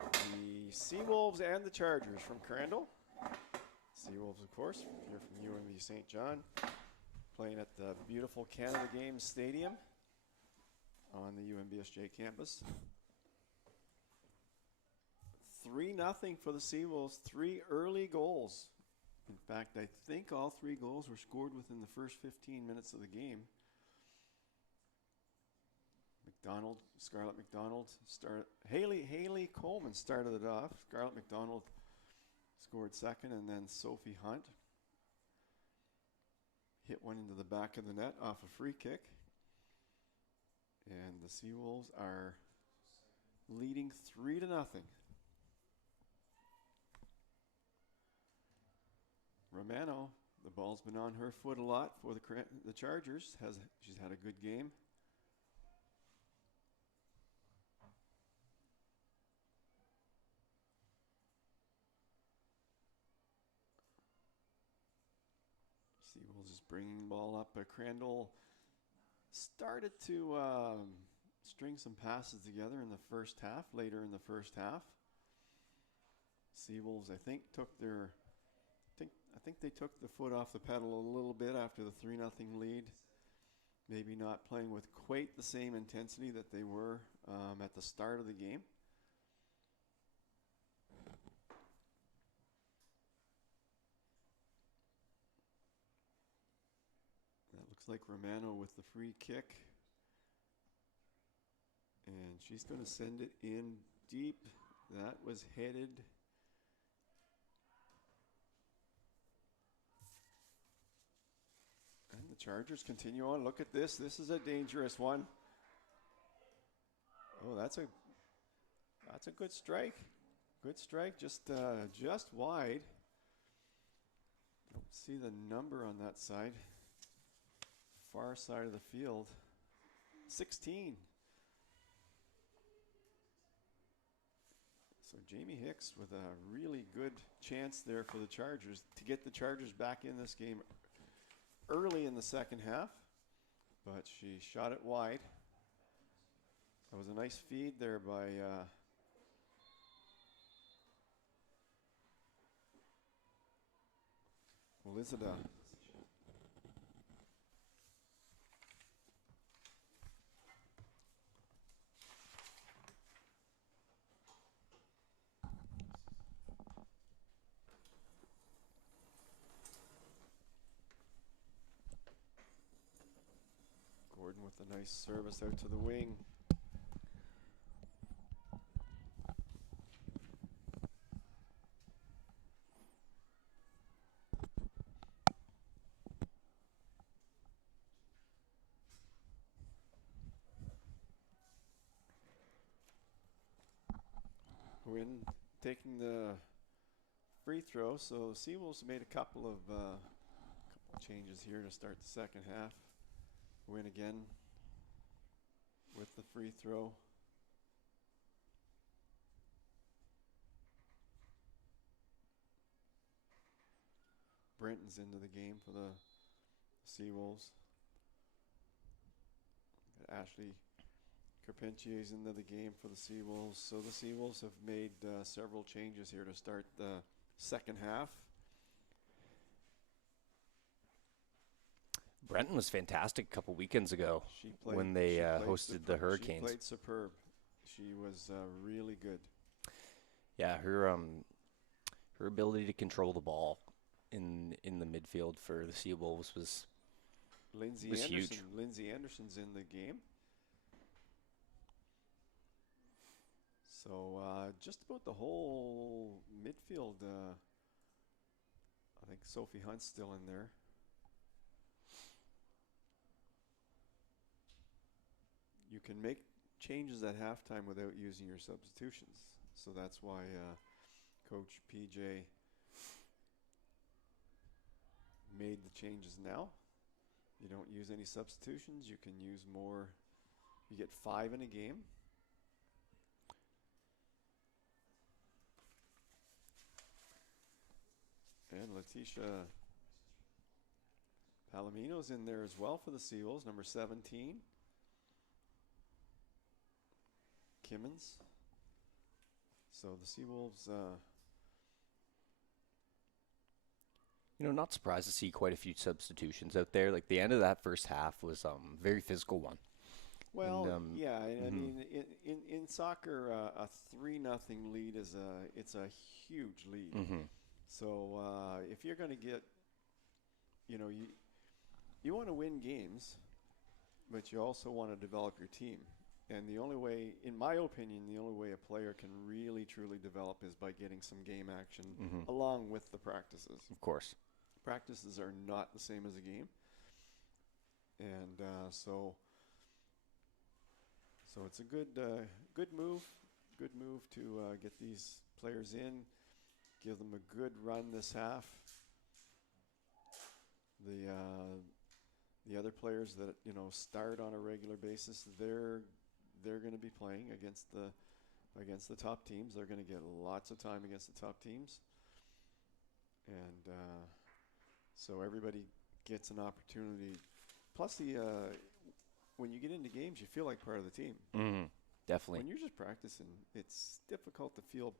The Seawolves and the Chargers from Crandall. Seawolves, of course, here from UNB St. John, playing at the beautiful Canada Games Stadium on the UNBSJ campus. 3-0 for the Seawolves, 3 early goals. In fact, I think all 3 goals were scored within the first 15 minutes of the game. Scarlett McDonald, Haley Coleman started it off. Scarlett McDonald scored second, and then Sophie Hunt hit one into the back of the net off a free kick. And the Seawolves are leading 3-0. Romano, the ball's been on her foot a lot for the Chargers. She's had a good game. Seawolves just bringing the ball up. Crandall started to string some passes together in the first half, later in the first half. Seawolves, I think they took the foot off the pedal a little bit after the 3-0 lead. Maybe not playing with quite the same intensity that they were at the start of the game. That looks like Romano with the free kick. And she's going to send it in deep. That was headed. And the Chargers continue on. Look at this. This is a dangerous one. Oh, that's a good strike. Good strike, just wide. Don't see the number on that side. Far side of the field. 16. So Jamie Hicks with a really good chance there for the Chargers to get the Chargers back in this game early in the second half, but she shot it wide. That was a nice feed there by Elizada. Gordon with a nice service out to the wing. Wynn taking the free throw, so Seawolves made a couple of changes here to start the second half. Win again with the free throw. Brenton's into the game for the Seawolves. Ashley Carpentier's into the game for the Seawolves. So the Seawolves have made several changes here to start the second half. Brenton was fantastic a couple weekends ago when they hosted the Hurricanes. She played superb. She was really good. Yeah, her ability to control the ball in the midfield for the Seawolves was huge. Lindsay Anderson's in the game. So just about the whole midfield. I think Sophie Hunt's still in there. You can make changes at halftime without using your substitutions. So that's why Coach PJ made the changes now. You don't use any substitutions. You can use more. You get 5 in a game. And Letitia Palomino's in there as well for the Seawolves, number 17. Kimmins. So the Seawolves, Not surprised to see quite a few substitutions out there. Like the end of that first half was very physical one. well, And, yeah, I mhm. mean, in soccer, a 3-0 lead it's a huge lead. Mhm. So if you're going to get, you want to win games, but you also want to develop your team. And the only way, in my opinion, the only way a player can really truly develop is by getting some game action Mhm. along with the practices. Of course. Practices are not the same as a game, and so it's a good move to get these players in, give them a good run this half. The other players that start on a regular basis, they're going to be playing against the top teams. They're going to get lots of time against the top teams, and so everybody gets an opportunity. Plus, when you get into games, you feel like part of the team. Mhm. Definitely. When you're just practicing, it's difficult to feel.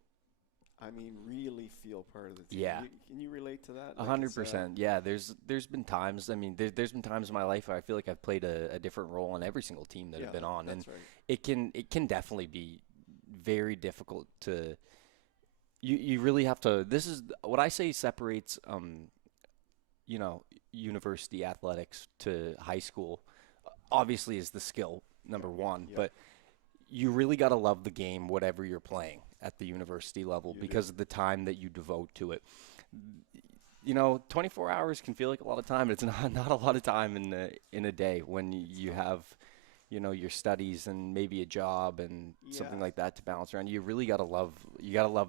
I mean, really feel part of the team. Yeah. Can you relate to that? 100%. Yeah, there's been times. I mean, there's been times in my life where I feel like I've played a different role on every single team that I've been on, and that's right. it can definitely be very difficult to. You really have to. This is what I say separates university athletics to high school. Obviously, is the skill number one, Yeah. but you really got to love the game, whatever you're playing at the university level, You because do. of the time that you devote to it. 24 hours can feel like a lot of time. It's not a lot of time in a day when you have, your studies and maybe a job and something Yeah. like that to balance around. You really got to love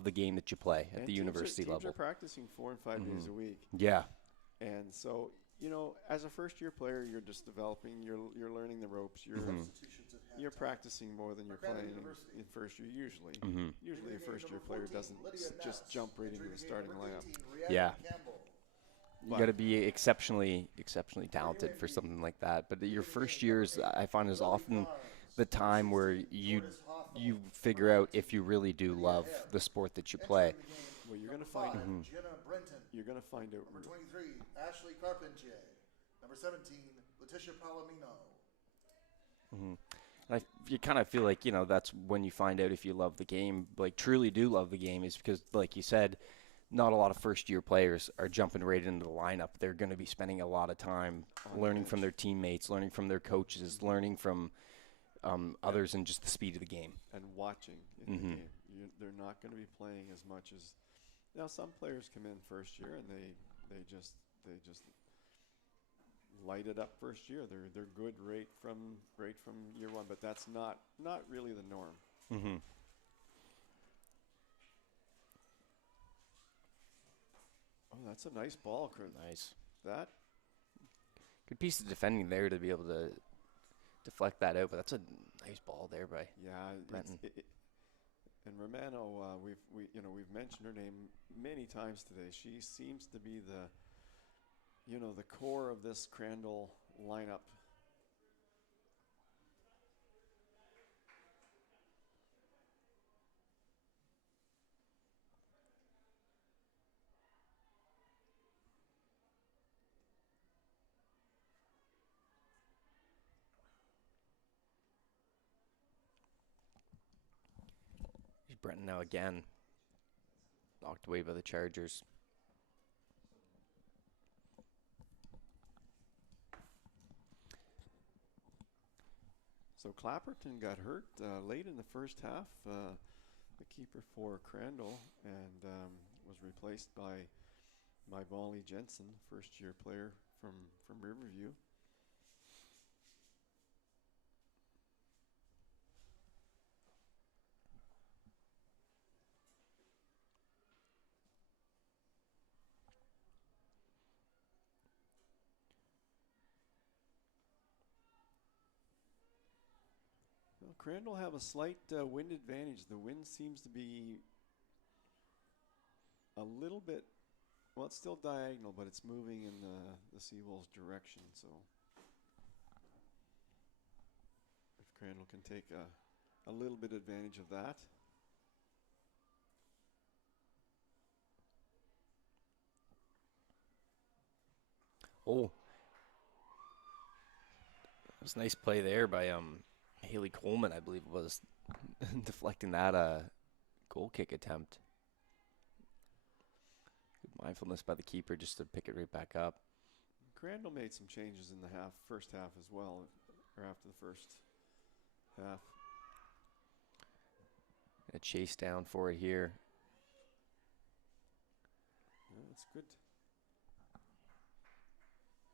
the game that you play at And the university teams are level. practicing 4 and 5 days a week. Yeah. And so, as a first-year player, you're just developing. You're learning the ropes. Substitutions at You're halftime. practicing more than you're Crandall playing University. in first year. Usually, Mhm. usually a first-year Number player 14, doesn't Lydia just Ness. jump right into Entering the game, starting number lineup. 18, Rhiannon Yeah. Campbell. You But- got to be exceptionally talented for something like that. But your first years, I find, is often the time where you figure out if you really do love the sport that you play. Well, you're going to Number find 5, Jenna Brenton. you're going to find out. Number 23, Ashley Carpentier. Number 17, Letitia Palomino. You kind of feel like, that's when you find out if you love the game, like truly do love the game, is because, like you said, not a lot of first-year players are jumping right into the lineup. They're going to be spending a lot of time learning from their teammates, learning from their coaches, learning from others, and just the speed of the game. And watching in the game. They're not going to be playing as much as now. Some players come in first year and they just light it up first year. They're good right from year one, but that's not really the norm. Mm-hmm. Oh, that's a nice ball, Chris. Nice. That Good piece of defending there to be able to deflect that out, but that's a nice ball there by Brenton. And Romano, we've mentioned her name many times today. She seems to be the core of this Crandall lineup. Here's Brenton now again, knocked away by the Chargers. So Clapperton got hurt late in the first half, the keeper for Crandall, and was replaced by Molly Jensen, first-year player from Riverview. Well, Crandall have a slight wind advantage. The wind seems to be a little bit, well, it's still diagonal, but it's moving in the Seawolves' direction. So if Crandall can take a little bit advantage of that. Oh, it was a nice play there by Haley Coleman, I believe it was, deflecting that goal kick attempt. Good mindfulness by the keeper just to pick it right back up. Crandall made some changes in the first half as well, or after the first half. A chase down for it here. Yeah, that's good.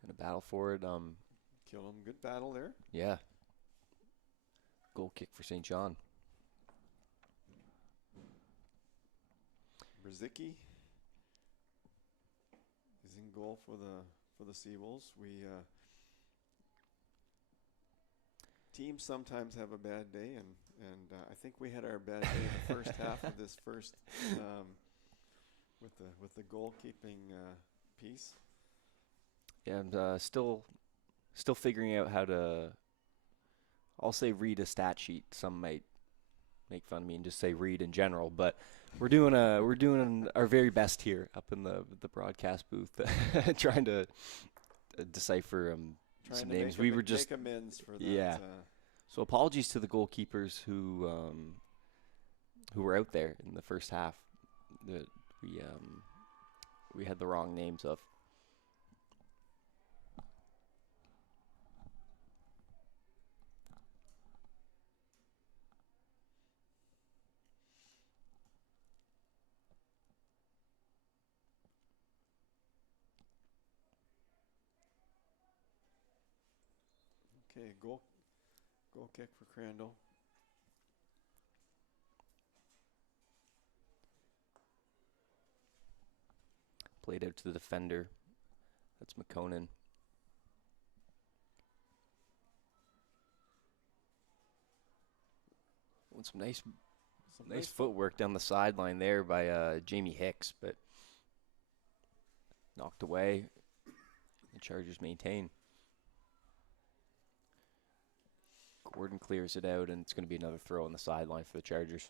And a battle for it. Kill him. Good battle there. Yeah. Goal kick for St. John. Brzezicki is in goal for the Seawolves. Teams sometimes have a bad day, and I think we had our bad day in the first half of this first with the goalkeeping piece. Yeah, I'm still figuring out how to. I'll say read a stat sheet. Some might make fun of me and just say read in general, but we're doing our very best here up in the broadcast booth, trying to decipher some names. We were just make amends for that. Yeah. So apologies to the goalkeepers who were out there in the first half that we had the wrong names of. Okay, goal kick for Crandall. Played out to the defender. That's McConan. And some nice footwork down the sideline there by Jamie Hicks, but knocked away. The Chargers maintain. Gordon clears it out, and it's going to be another throw on the sideline for the Chargers.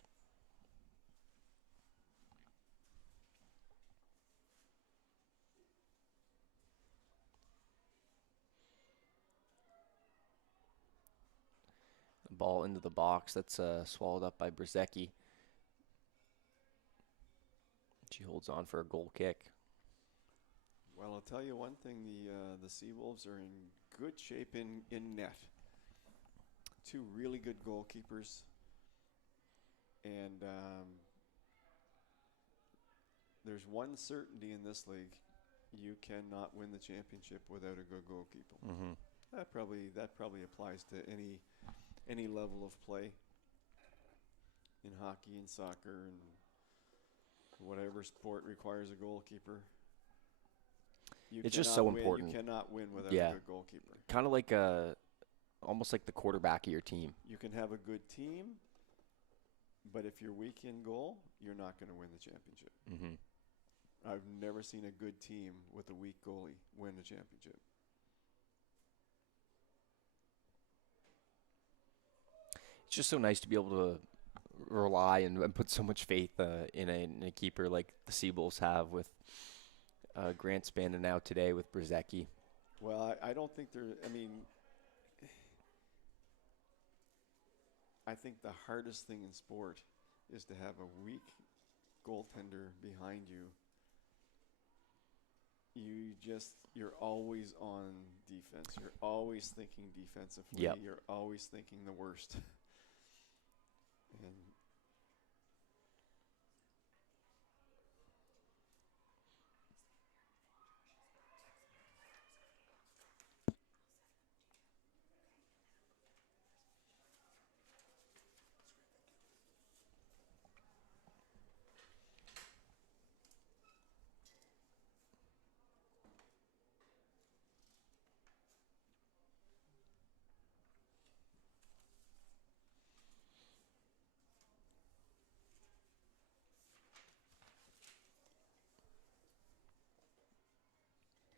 The ball into the box. That's swallowed up by Brzezicki. She holds on for a goal kick. Well, I'll tell you one thing: the Seawolves are in good shape in net. Two really good goalkeepers, and there's one certainty in this league: you cannot win the championship without a good goalkeeper. Mm-hmm. That probably applies to any level of play in hockey and soccer and whatever sport requires a goalkeeper. It's just so important. You cannot win without a good goalkeeper. Kind of like almost like the quarterback of your team. You can have a good team, but if you're weak in goal, you're not going to win the championship. Mm-hmm. I've never seen a good team with a weak goalie win the championship. It's just so nice to be able to rely and put so much faith in a keeper like the Seawolves have with Grant Spann out today with Brzezicki. Well, I don't think I think the hardest thing in sport is to have a weak goaltender behind you. You're always on defense. You're always thinking defensively. Yep. You're always thinking the worst. And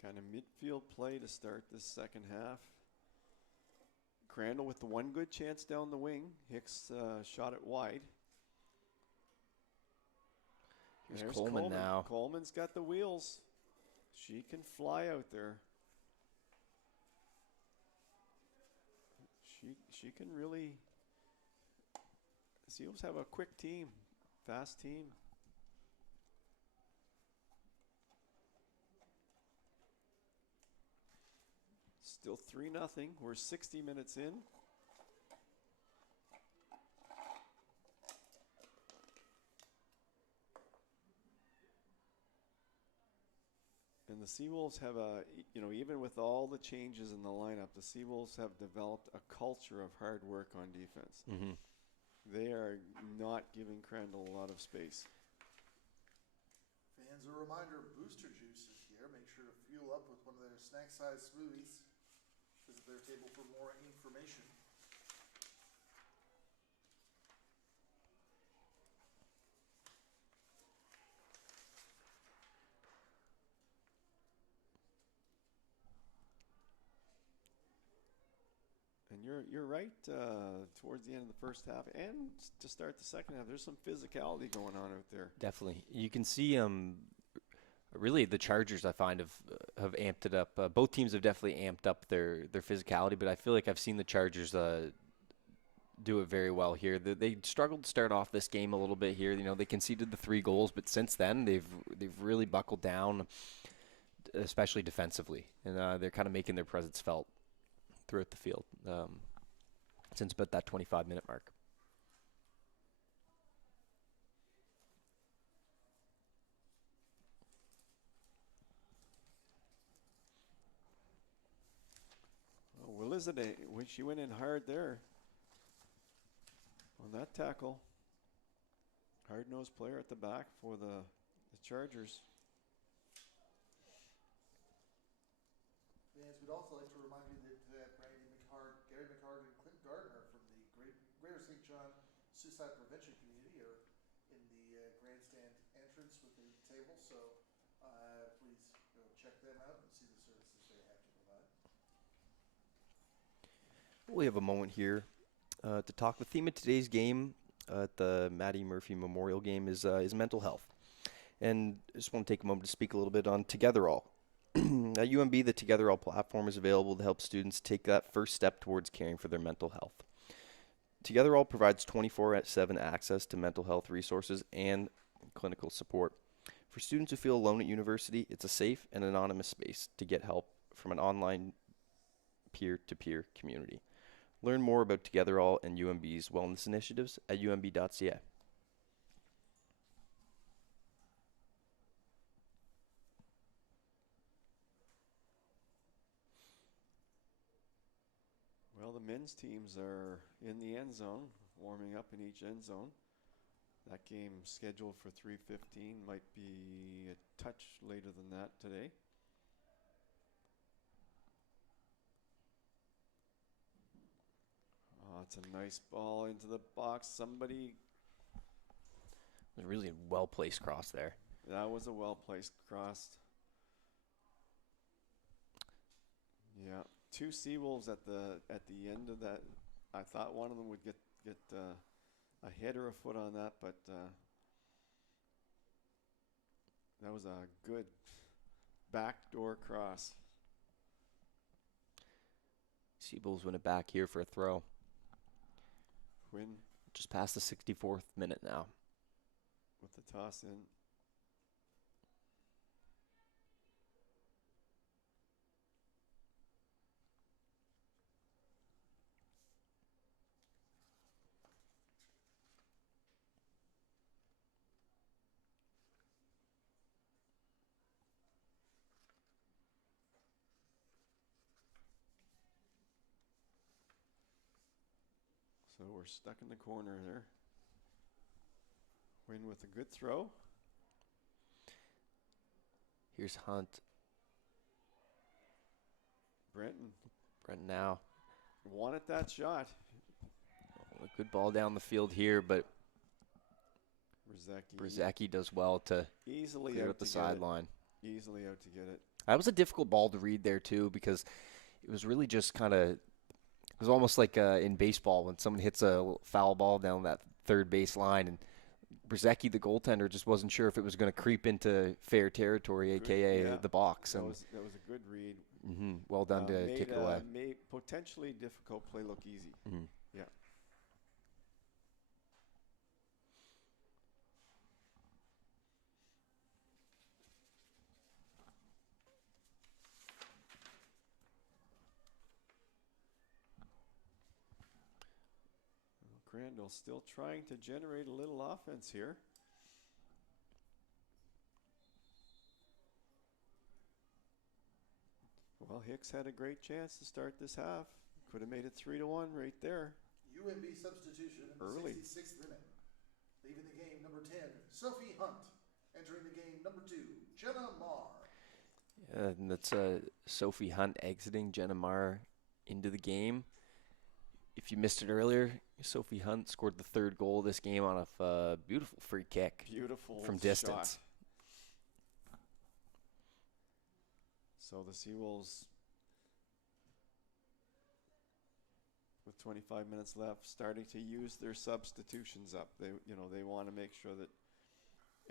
kind of midfield play to start this second half. Crandall with the one good chance down the wing. Hicks shot it wide. Here's Coleman now. Coleman's got the wheels. She can fly out there. She can really. Seals have a quick team, fast team. Still 3-0. We're 60 minutes in. And the Seawolves have even with all the changes in the lineup, the Seawolves have developed a culture of hard work on defense. Mm-hmm. They are not giving Crandall a lot of space. Fans, a reminder, Booster Juice is here. Make sure to fuel up with one of their snack-sized smoothies. Visit their table for more information. And you're right. Towards the end of the first half and to start the second half, there's some physicality going on out there. Definitely, you can see. Really, the Chargers I find have amped it up. Both teams have definitely amped up their physicality, but I feel like I've seen the Chargers do it very well here. They struggled to start off this game a little bit here. You know, they conceded the 3 goals, but since then they've really buckled down, especially defensively, and they're kind of making their presence felt throughout the field since about that 25-minute mark. Well, Elizabeth, she went in hard there on that tackle. Hard-nosed player at the back for the Chargers. Fans, we'd also like to remind you that Gary McHarg, and Clint Gardner from the Greater St. John Suicide Prevention Community are in the grandstand entrance with a table, so please go check them out and see the services they have to provide. We have a moment here to talk. The theme of today's game at the Mattie Murphy Memorial Game is mental health. And I just want to take a moment to speak a little bit on Together All. At UNB, the Together All platform is available to help students take that first step towards caring for their mental health. Together All provides 24/7 access to mental health resources and clinical support. For students who feel alone at university, it's a safe and anonymous space to get help from an online peer-to-peer community. Learn more about Together All and UNB's wellness initiatives at umb.ca. Well, the men's teams are in the end zone, warming up in each end zone. That game scheduled for 3:15 might be a touch later than that today. Oh, it's a nice ball into the box. Somebody. It was a really well-placed cross there. That was a well-placed cross. Yeah, 2 Seawolves at the end of that. I thought one of them would get a head or a foot on that, but that was a good backdoor cross. Seawolves win it back here for a throw. Quinn just past the 64th minute now. With the toss in. So we're stuck in the corner there. Win with a good throw. Here's Hunt. Brenton now. Wanted that shot. A good ball down the field here, but Brzezicki does well to easily clear out up the to sideline. Easily out to get it. That was a difficult ball to read there too, because it was really just kind of, was almost like in baseball when someone hits a foul ball down that third base line, and Brzezicki, the goaltender, just wasn't sure if it was going to creep into fair territory, a.k.a. the box. That was a good read. Well done to kick it away. Made potentially difficult play look easy. Yeah. Crandall still trying to generate a little offense here. Well, Hicks had a great chance to start this half. Could have made it 3-1 right there. UNB substitution in Early. the 66th minute. Leaving the game, number 10, Sophie Hunt. Entering the game, number 2, Jenna Marr. And that's Sophie Hunt exiting, Jenna Marr into the game. If you missed it earlier, Sophie Hunt scored the third goal of this game on a beautiful free kick. Beautiful from distance. Shot. So the Seawolves, with 25 minutes left, starting to use their substitutions up. They want to make sure that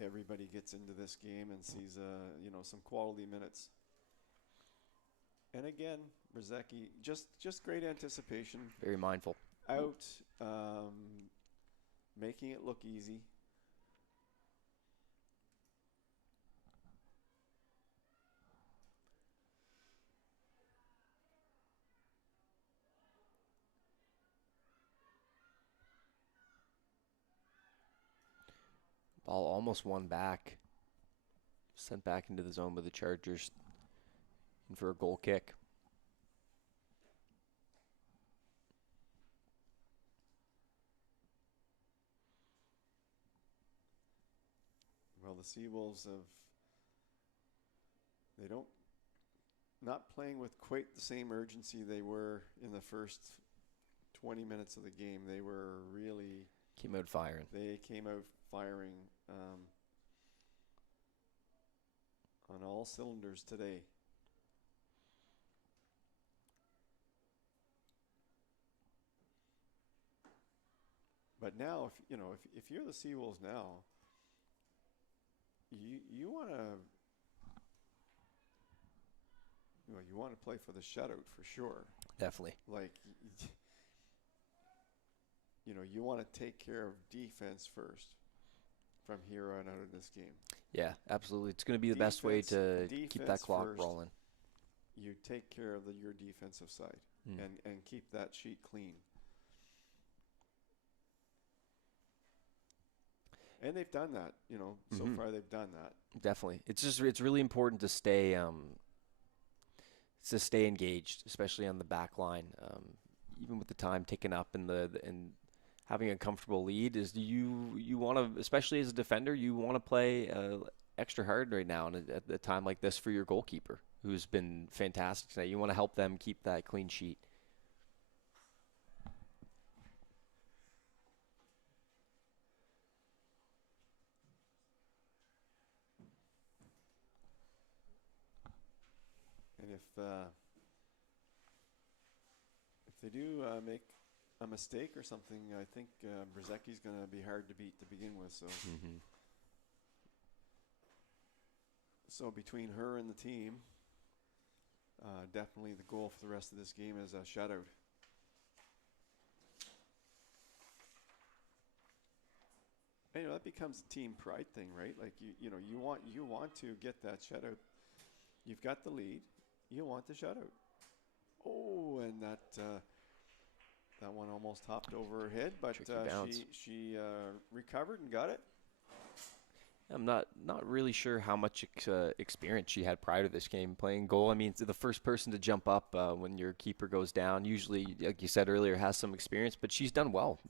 everybody gets into this game and sees some quality minutes. And again, Brzezicki, just great anticipation. Very mindful. Out, making it look easy. Ball almost won back. Sent back into the zone by the Chargers. In for a goal kick. Well, the Seawolves not playing with quite the same urgency they were in the first 20 minutes of the game. They were really... Came out firing. They came out firing on all cylinders today. But now, if you're the Seawolves now, you want to play for the shutout for sure. Definitely. Like, you want to take care of defense first from here on out of this game. Yeah, absolutely. It's going to be the best way to keep that clock first, rolling. You take care of your defensive side and keep that sheet clean. And they've done that, so far they've done that. Definitely. It's really important to stay engaged, especially on the back line. Even with the time ticking up and having a comfortable lead, is you want to, especially as a defender, you want to play extra hard right now and at a time like this for your goalkeeper, who's been fantastic tonight. You want to help them keep that clean sheet. And if they do make a mistake or something, I think Brzezicki's going to be hard to beat to begin with. So, so between her and the team, definitely the goal for the rest of this game is a shutout. And that becomes a team pride thing, right? Like you want to get that shutout. You've got the lead. You want the shutout. Oh, and that one almost hopped over her head, but she recovered and got it. I'm not really sure how much experience she had prior to this game playing goal. I mean, the first person to jump up when your keeper goes down, usually, like you said earlier, has some experience, but she's done well,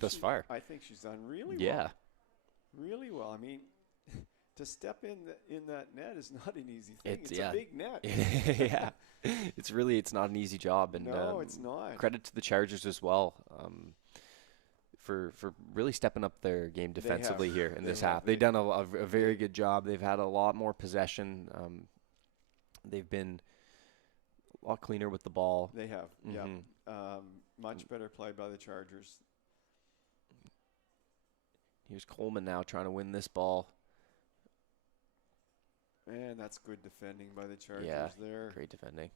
thus far. I think she's done really well. Yeah. Really well. I mean, to step in that net is not an easy thing. It's a big net. Yeah. It's not an easy job. And no, it's not. Credit to the Chargers as well. For really stepping up their game defensively here in this half. They've done a very good job. They've had a lot more possession. They've been a lot cleaner with the ball. They have, yeah. Much better play by the Chargers. Here's Coleman now trying to win this ball. And that's good defending by the Chargers there. Great defending.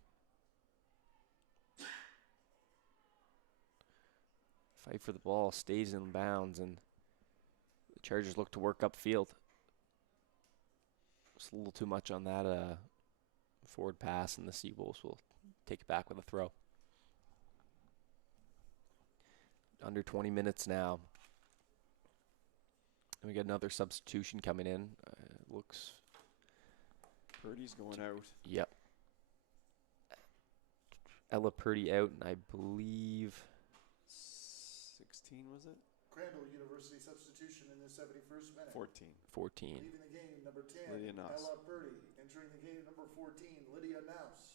Fight for the ball, stays in bounds, and the Chargers look to work upfield. Just a little too much on that forward pass, and the Seawolves will take it back with a throw. Under 20 minutes now. And we got another substitution coming in. Looks... Purdy's going out. Yep. Ella Purdy out, and I believe... 16, was it? Crandall University substitution in the 71st minute. 14. Leaving the game, number 10, Lydia Nouse. Ella Purdy. Entering the game, number 14, Lydia Nouse.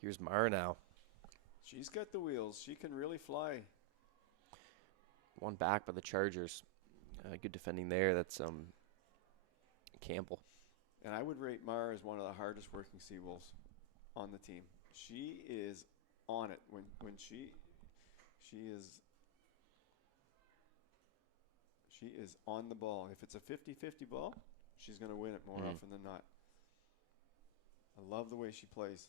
Here's Mara now. She's got the wheels. She can really fly. One back by the Chargers. Good defending there. That's Campbell. And I would rate Mara as one of the hardest working Seawolves on the team. She is on it when she is on the ball. If it's a 50-50 ball, she's going to win it more often than not. I love the way she plays.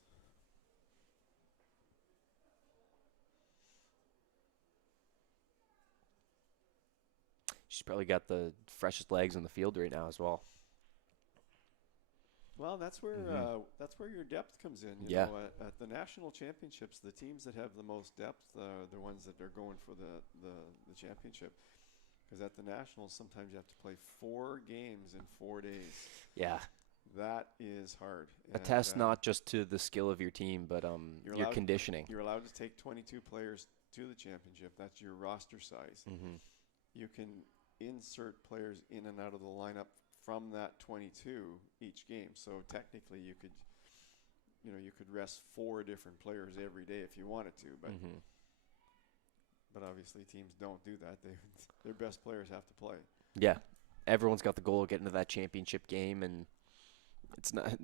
She's probably got the freshest legs in the field right now as well. Well, that's where your depth comes in. You know, at the national championships, the teams that have the most depth are the ones that are going for the championship. Because at the nationals, sometimes you have to play 4 games in 4 days. Yeah. That is hard. A test not just to the skill of your team, but your conditioning. You're allowed to take 22 players to the championship. That's your roster size. Mm-hmm. You can insert players in and out of the lineup from that 22 each game. So technically you could rest 4 different players every day if you wanted to, but obviously teams don't do that. Their best players have to play. Yeah. Everyone's got the goal of getting to that championship game, and it's not it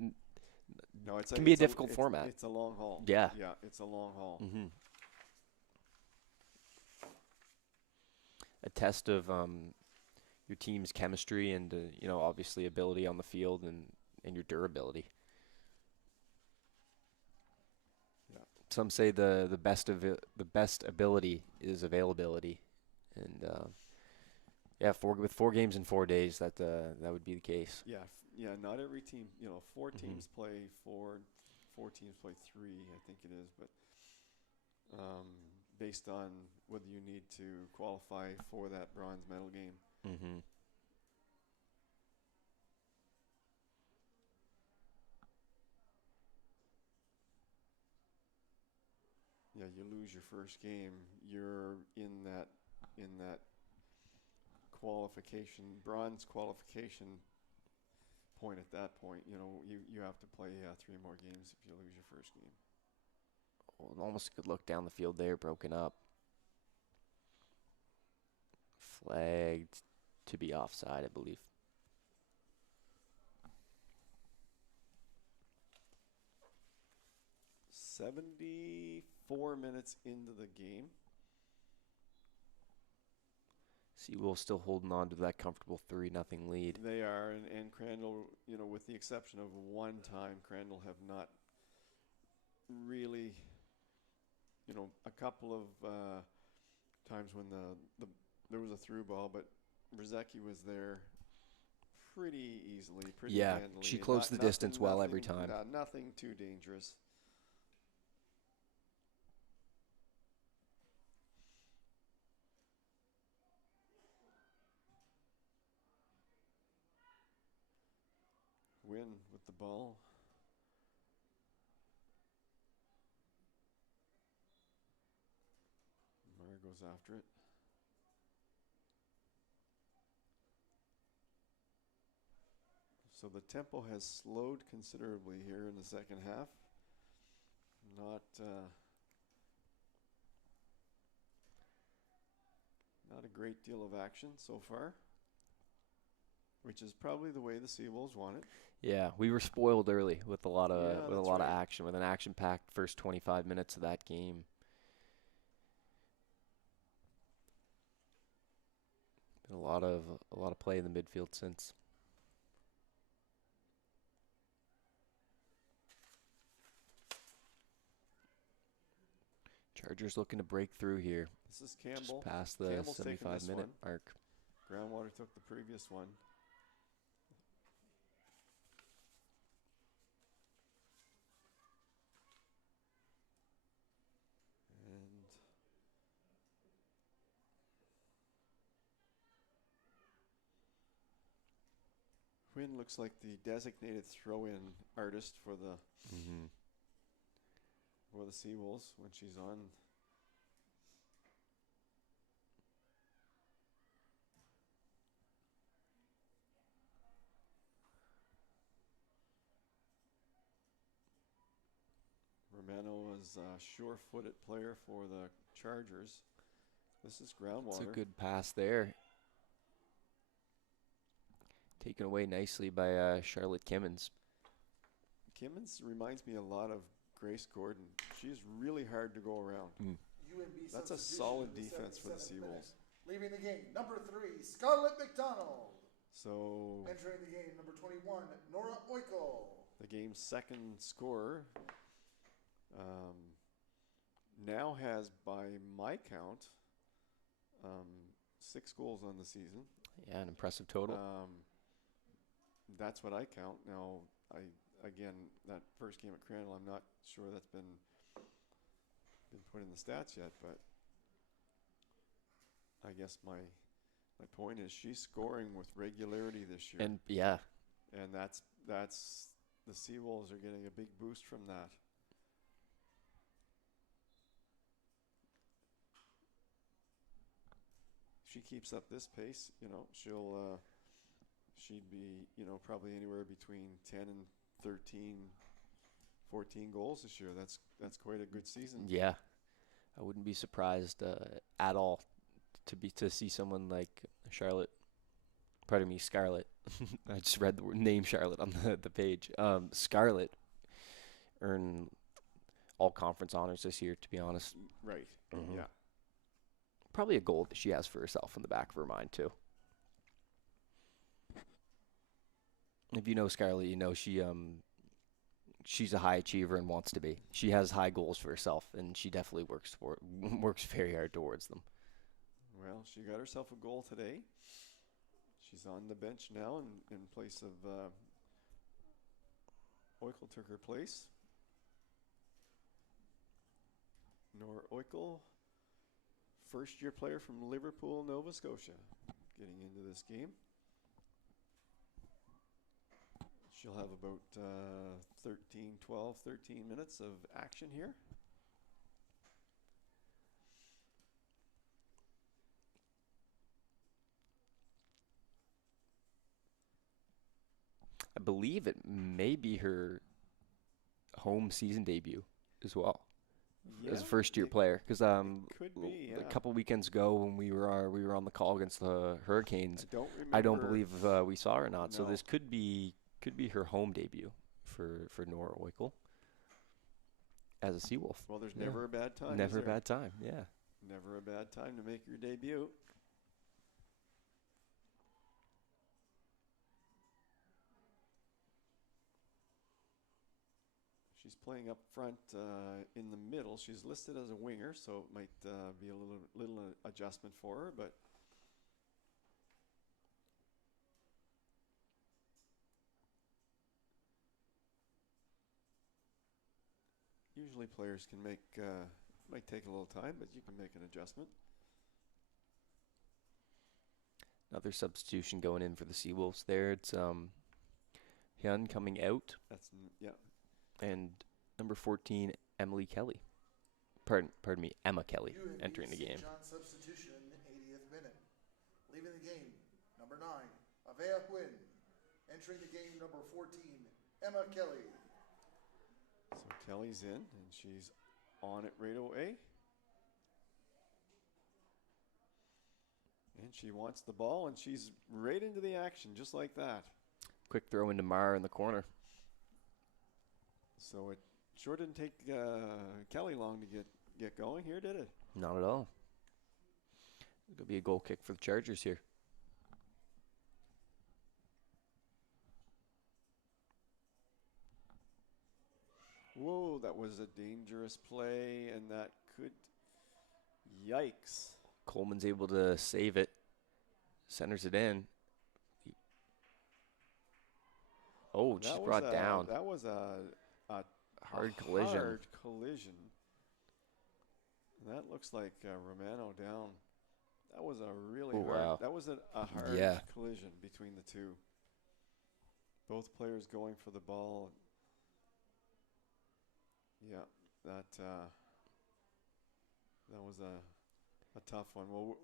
can be a difficult format. It's a long haul. Yeah. Yeah, it's a long haul. Mm-hmm. A test of your team's chemistry and obviously ability on the field and your durability. Yeah. Some say the best ability is availability, and with 4 games in 4 days, that would be the case. Yeah. Not every team. 4 teams play 4 teams play 3. I think it is, but based on whether you need to qualify for that bronze medal game. Mm-hmm. Yeah, you lose your first game, you're in that qualification, bronze qualification point at that point. You have to play 3 more games if you lose your first game. Well, almost a good look down the field there, broken up. Flagged to be offside, I believe. "74 minutes into the game." Seawolves still holding on to that comfortable 3-0 lead. They are, and Crandall, with the exception of one time, Crandall have not really, a couple of times when there was a through ball, but Brzezicki was there pretty easily, pretty handily. She closed the distance well every time. Nothing too dangerous. Win with the ball. Mara goes after it. So the tempo has slowed considerably here in the second half. Not a great deal of action so far, which is probably the way the Seawolves want it. Yeah, we were spoiled early with a lot of right. action, with an action-packed first 25 minutes of that game. Been a lot of play in the midfield since. Chargers looking to break through here. This is Campbell. Just past the 75-minute mark. Groundwater took the previous one. And Quinn looks like the designated throw-in artist for the for the Seawolves when she's on. Romano is a sure-footed player for the Chargers. This is Groundwater. It's a good pass there. Taken away nicely by Charlotte Kimmins. Kimmins reminds me a lot of Grace Gordon. She's really hard to go around. UNB That's a solid defense for the Seawolves. Leaving the game, number 3, Scarlett McDonald. So entering the game, number 21, Nora Oikel. The game's second scorer now has, by my count, 6 goals on the season. Yeah, an impressive total. That's what I count. Now, again, that first game at Crandall, I'm not sure that's been put in the stats yet, but I guess my point is she's scoring with regularity this year. And yeah. And that's the Seawolves are getting a big boost from that. If she keeps up this pace, she'd be, probably anywhere between 10 and 13, 14 goals this year. That's quite a good season. Yeah. I wouldn't be surprised at all to see someone like Scarlett. I just read the name Charlotte on the page. Scarlett earn all conference honors this year, to be honest. Right. Yeah. Probably a goal that she has for herself in the back of her mind, too. If you know Scarlett, you know she's a high achiever and wants to be. She has high goals for herself, and she definitely works very hard towards them. Well, she got herself a goal today. She's on the bench now in place of Oikel took her place. Nora Oikel, first-year player from Liverpool, Nova Scotia, getting into this game. She'll have about 13 minutes of action here. I believe it may be her home season debut as well, as a first-year player. Because could be, yeah. A couple weekends ago when we were on the call against the Hurricanes, I don't believe we saw her or not. No. So this could be her home debut for Nora Oikel as a Seawolf. Well, there's never a bad time. Never a bad time, yeah. Never a bad time to make your debut. She's playing up front in the middle. She's listed as a winger, so it might be a little adjustment for her, but usually players can might take a little time, but you can make an adjustment. Another substitution going in for the Seawolves there. It's Hyun coming out. Yeah. And number 14, Emily Kelly. Pardon me, Emma Kelly entering the game. John substitution, 80th minute. Leaving the game, number 9, Avea Huynh. Entering the game, number 14, Emma Kelly. So Kelly's in, and she's on it right away. she wants the ball, and she's right into the action, just like that. Quick throw into Mara in the corner. So it sure didn't take Kelly long to get going here, did it? Not at all. It'll be a goal kick for the Chargers here. Whoa, that was a dangerous play, and that could... Yikes. Coleman's able to save it. Centers it in. Oh, she's brought down. That was a hard collision. Hard collision. That looks like Romano down. That was a really hard. Wow. That was a hard collision between the two. Both players going for the ball. Yeah, that was a tough one. Well,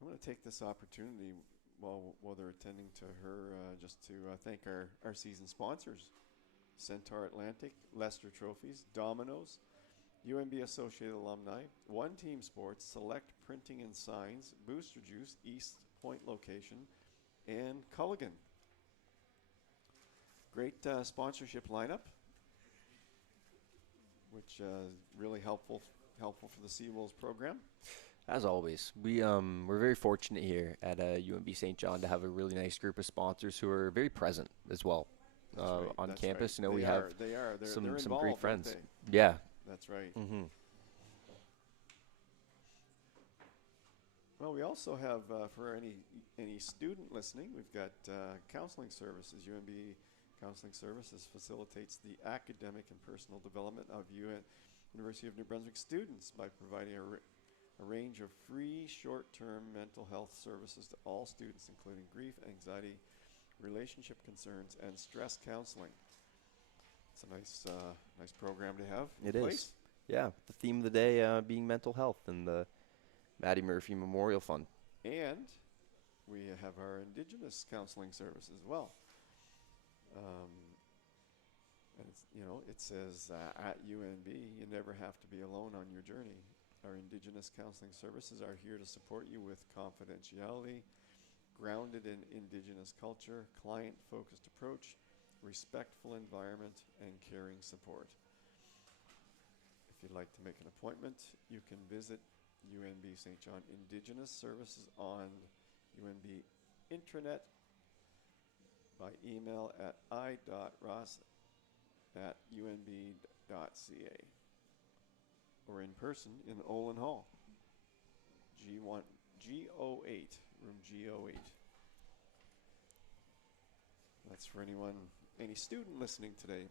I'm going to take this opportunity while they're attending to her just to thank our season sponsors: Centaur Atlantic, Lester Trophies, Domino's, UNB Associated Alumni, One Team Sports, Select Printing and Signs, Booster Juice, East Point Location, and Culligan. Great sponsorship lineup, which is really helpful for the Seawolves program. As always, we're very fortunate here at UNB St. John to have a really nice group of sponsors who are very present as well on campus. Right. You know, They're some involved, great friends. They? Yeah, that's right. Mm-hmm. Well, we also have for any student listening, we've got counseling services. UNB Counseling Services facilitates the academic and personal development of University of New Brunswick students by providing a range of free short-term mental health services to all students, including grief, anxiety, relationship concerns, and stress counseling. It's a nice program to have. It is. Yeah, the theme of the day being mental health and the Mattie Murphy Memorial Fund. And we have our Indigenous counseling service as well. And it's, it says at UNB, you never have to be alone on your journey. Our Indigenous counseling services are here to support you with confidentiality, grounded in Indigenous culture, client-focused approach, respectful environment, and caring support. If you'd like to make an appointment, you can visit UNB St. John Indigenous Services on UNB intranet, by email at i.ross@unb.ca, or in person in Olin Hall, G08, room G08. That's for any student listening today.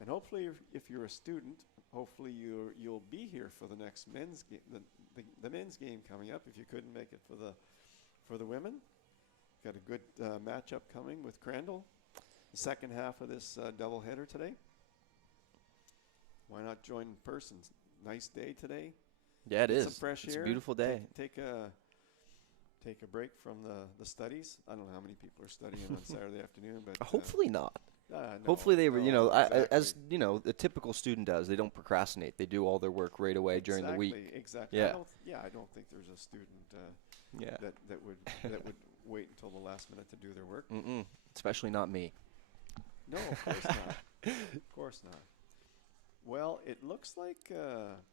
And hopefully, if you're a student, hopefully you'll be here for the next men's game, the men's game coming up. If you couldn't make it for the women. Got a good matchup coming with Crandall. The second half of this doubleheader today. Why not join in person? Nice day today. Yeah, it is. Some fresh air. It's a beautiful day. Take a break from the studies. I don't know how many people are studying on Saturday afternoon, but hopefully not. No, hopefully they were, exactly. as the typical student does. They don't procrastinate. They do all their work right away during the week. Exactly. Yeah. I don't think there's a student that would wait until the last minute to do their work. Especially not me. No, of course not. Of course not. Well, it looks like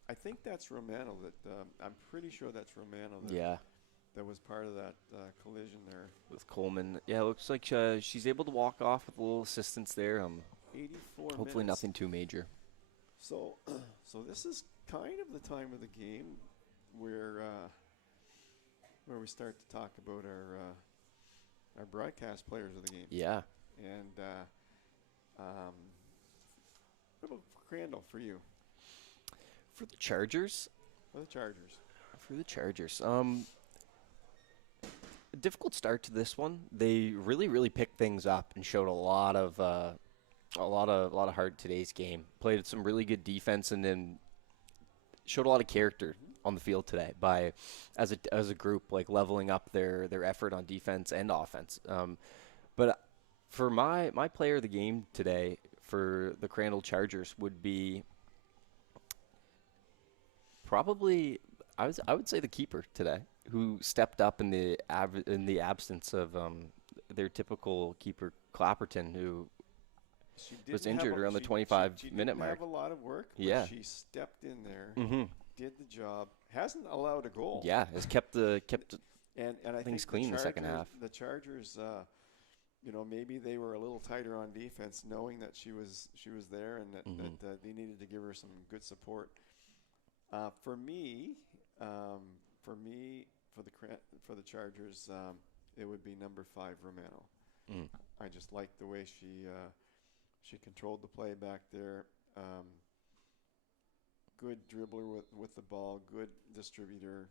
I think that's Romano. I'm pretty sure that's Romano. That was part of that collision there with Coleman. Yeah, it looks like she's able to walk off with a little assistance there. 84 hopefully minutes. Nothing too major. So this is kind of the time of the game where we start to talk about our broadcast players of the game. Yeah. And what about Crandall for you? For the Chargers? For the Chargers. A difficult start to this one. They really picked things up and showed a lot of heart in today's game. Played some really good defense and then showed a lot of character on the field today by as a group, like leveling up their effort on defense and offense. But for my player of the game today for the Crandall Chargers would be probably, I would say the keeper today, who stepped up in the absence of their typical keeper Clapperton, who was injured around the 25-minute mark. She didn't have a lot of work, yeah. but she stepped in there, mm-hmm. did the job, hasn't allowed a goal. Yeah, has kept and I things think clean in the second half. The Chargers, maybe they were a little tighter on defense, knowing that she was there and that, mm-hmm. that they needed to give her some good support. For me, for the Chargers, it would be number 5, Romano. Mm. I just liked the way she controlled the play back there. Good dribbler with the ball, good distributor,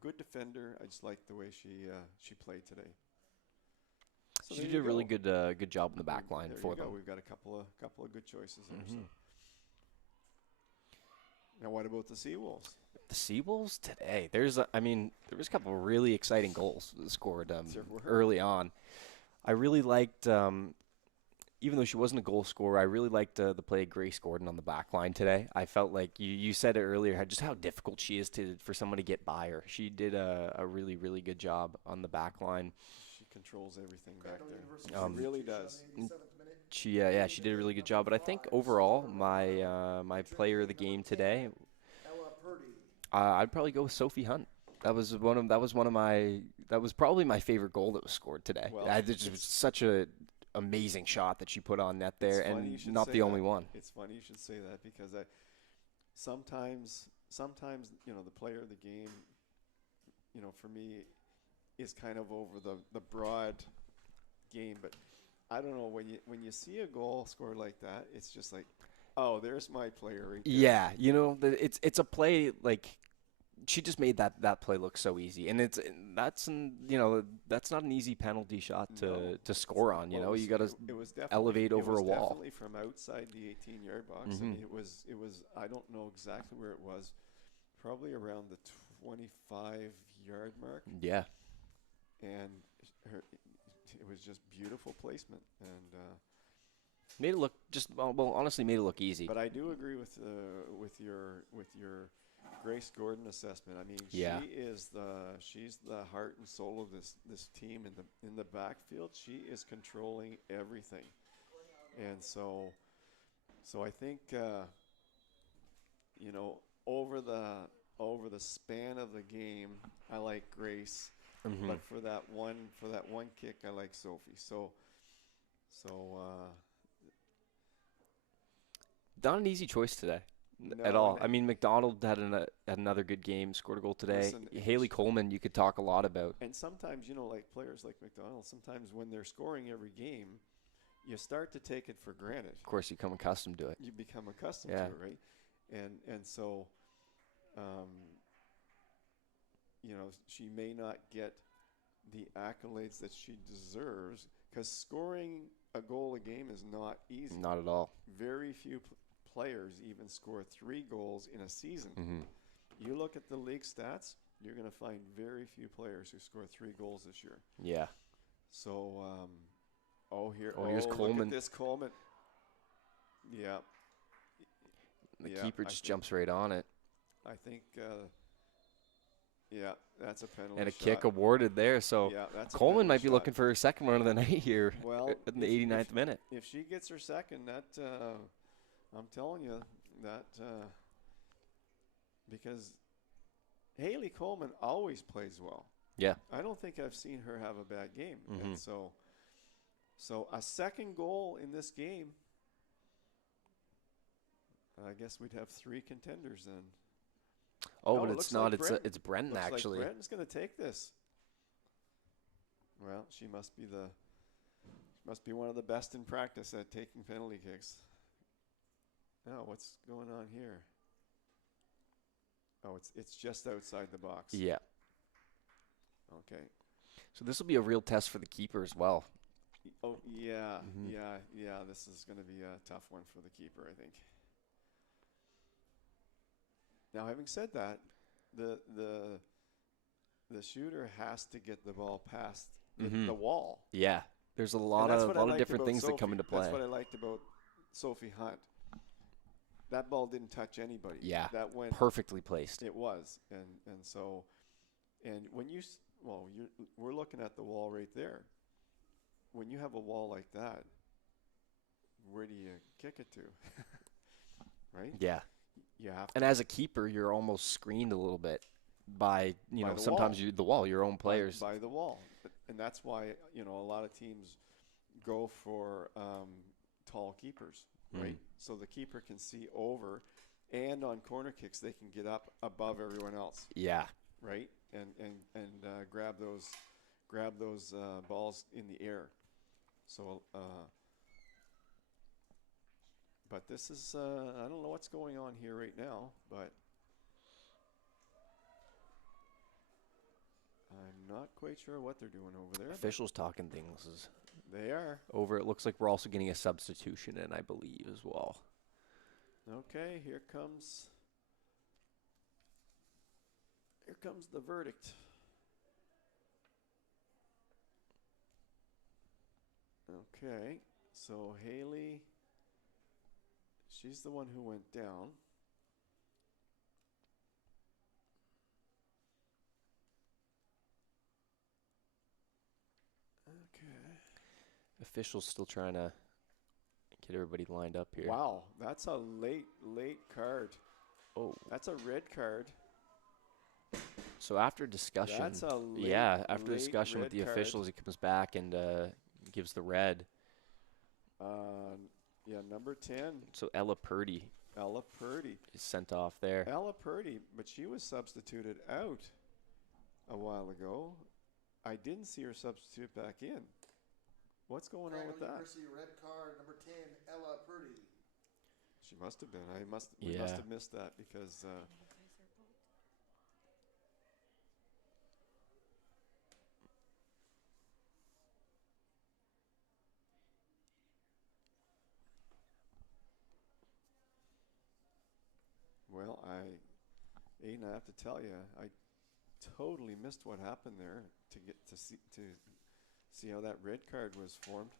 good defender. I just liked the way she played today. So she did a really good job in the back line for them. We've got a couple of good choices there. Mm-hmm. So. Now, what about the Seawolves? The Seawolves today, there was a couple of really exciting goals scored early on. I really liked, even though she wasn't a goal scorer, I really liked the play of Grace Gordon on the back line today. I felt like you said it earlier, just how difficult she is for someone to get by her. She did a really, really good job on the back line. She controls everything back there. She really does. She did a really good job. But I think overall, my player of the game today, I'd probably go with Sophie Hunt. That was probably my favorite goal that was scored today. Well, it was such a amazing shot that she put on net there, and not the only one. It's funny you should say that, because sometimes the player of the game, for me, is kind of over the broad game. But I don't know, when you see a goal scored like that, it's just like, oh, there's my player right there. Yeah, it's a play like. She just made that play look so easy, and that's not an easy penalty shot to score on. You got to elevate over a wall. It was definitely from outside the 18-yard box. Mm-hmm. And it was. I don't know exactly where it was. Probably around the 25-yard mark. Yeah. And it was just beautiful placement, and made it look honestly made it look easy. But I do agree with your Grace Gordon assessment. I mean, yeah. she's the heart and soul of this team in the backfield. She is controlling everything, and so I think over the span of the game, I like Grace, mm-hmm. but for that one kick, I like Sophie. So not an easy choice today. No, at all. I mean, McDonald had another good game, scored a goal today. Haley Coleman, you could talk a lot about. And sometimes, like players like McDonald, sometimes when they're scoring every game, you start to take it for granted. Of course, you become accustomed to it. You become accustomed to it, right? And so, she may not get the accolades that she deserves, because scoring a goal a game is not easy. Not at all. Very few players even score 3 goals in a season. Mm-hmm. You look at the league stats, you're going to find very few players who score 3 goals this year. Yeah. So, here's Coleman. Look at this Coleman. Yeah. The keeper just jumps right on it. I think, that's a penalty. And a shot. kick awarded there. So Coleman might be looking for her second one of the night here in the 89th minute. If she gets her second, that I'm telling you that because Haley Coleman always plays well. Yeah. I don't think I've seen her have a bad game. Mm-hmm. And so a second goal in this game, I guess we'd have 3 contenders then. Oh, but it's not. It's Brenton, actually. Like Brenton's going to take this. Well, she must be one of the best in practice at taking penalty kicks. Now, what's going on here? Oh, it's just outside the box. Yeah. Okay. So this will be a real test for the keeper as well. Oh, yeah. Mm-hmm. Yeah. This is going to be a tough one for the keeper, I think. Now, having said that, the shooter has to get the ball past mm-hmm. the wall. Yeah. There's a lot of different things that come into play. That's what I liked about Sophie Hunt. that ball didn't touch anybody. Yeah, that went perfectly placed. It was, and so, and when we're looking at the wall right there. When you have a wall like that, where do you kick it to? Right? Yeah. You have to. And as a keeper, you're almost screened a little bit by, sometimes the wall, your own players. By the wall. And that's why, a lot of teams go for tall keepers, right? So the keeper can see over, and on corner kicks, they can get up above everyone else. Yeah. Right? And grab those balls in the air. So, but this is, I don't know what's going on here right now, but I'm not quite sure what they're doing over there. Officials talking things. They are. Over, it looks like we're also getting a substitution in, I believe, as well. Okay, here comes the verdict. Okay, so Haley, she's the one who went down. Okay. Officials still trying to get everybody lined up here. Wow, that's a late card. Oh. That's a red card. So after discussion, that's a after discussion with the officials, he comes back and gives the red. Number 10. So Ella Purdy is sent off there. Ella Purdy, but she was substituted out a while ago. I didn't see her substitute back in. What's going on with that? University red card, number 10, Ella Purdy. She must have been. We must have missed that because. Well, Aiden, I have to tell you, I totally missed what happened there to see how that red card was formed.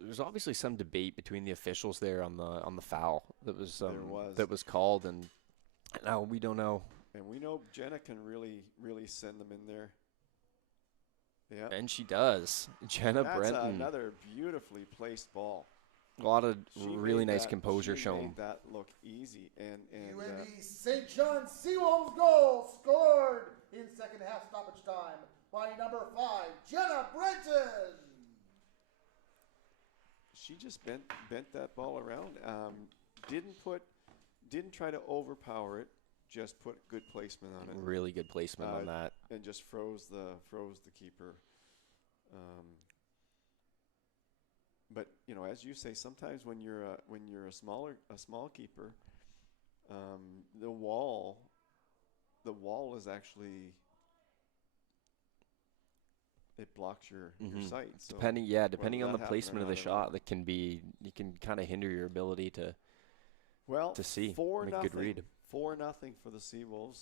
There's obviously some debate between the officials there on the foul that was that was called, and now we don't know. And we know Jenna can really send them in there. Yeah, and she does. Jenna That's Brenton. Another beautifully placed ball. A lot of really nice composure shown. Made that look easy. And UNB St. John Seawolves goal scored in second half stoppage time by number 5, Jenna Brenton. She just bent that ball around. Didn't try to overpower it. Just put good placement on it. Really good placement on that. And just froze the keeper. But as you say, sometimes when you're a small keeper, the wall is actually, it blocks your sight. So depending on the placement of the shot, you can kind of hinder your ability to see. 4-0. Make a good read. 4-0 for the Seawolves.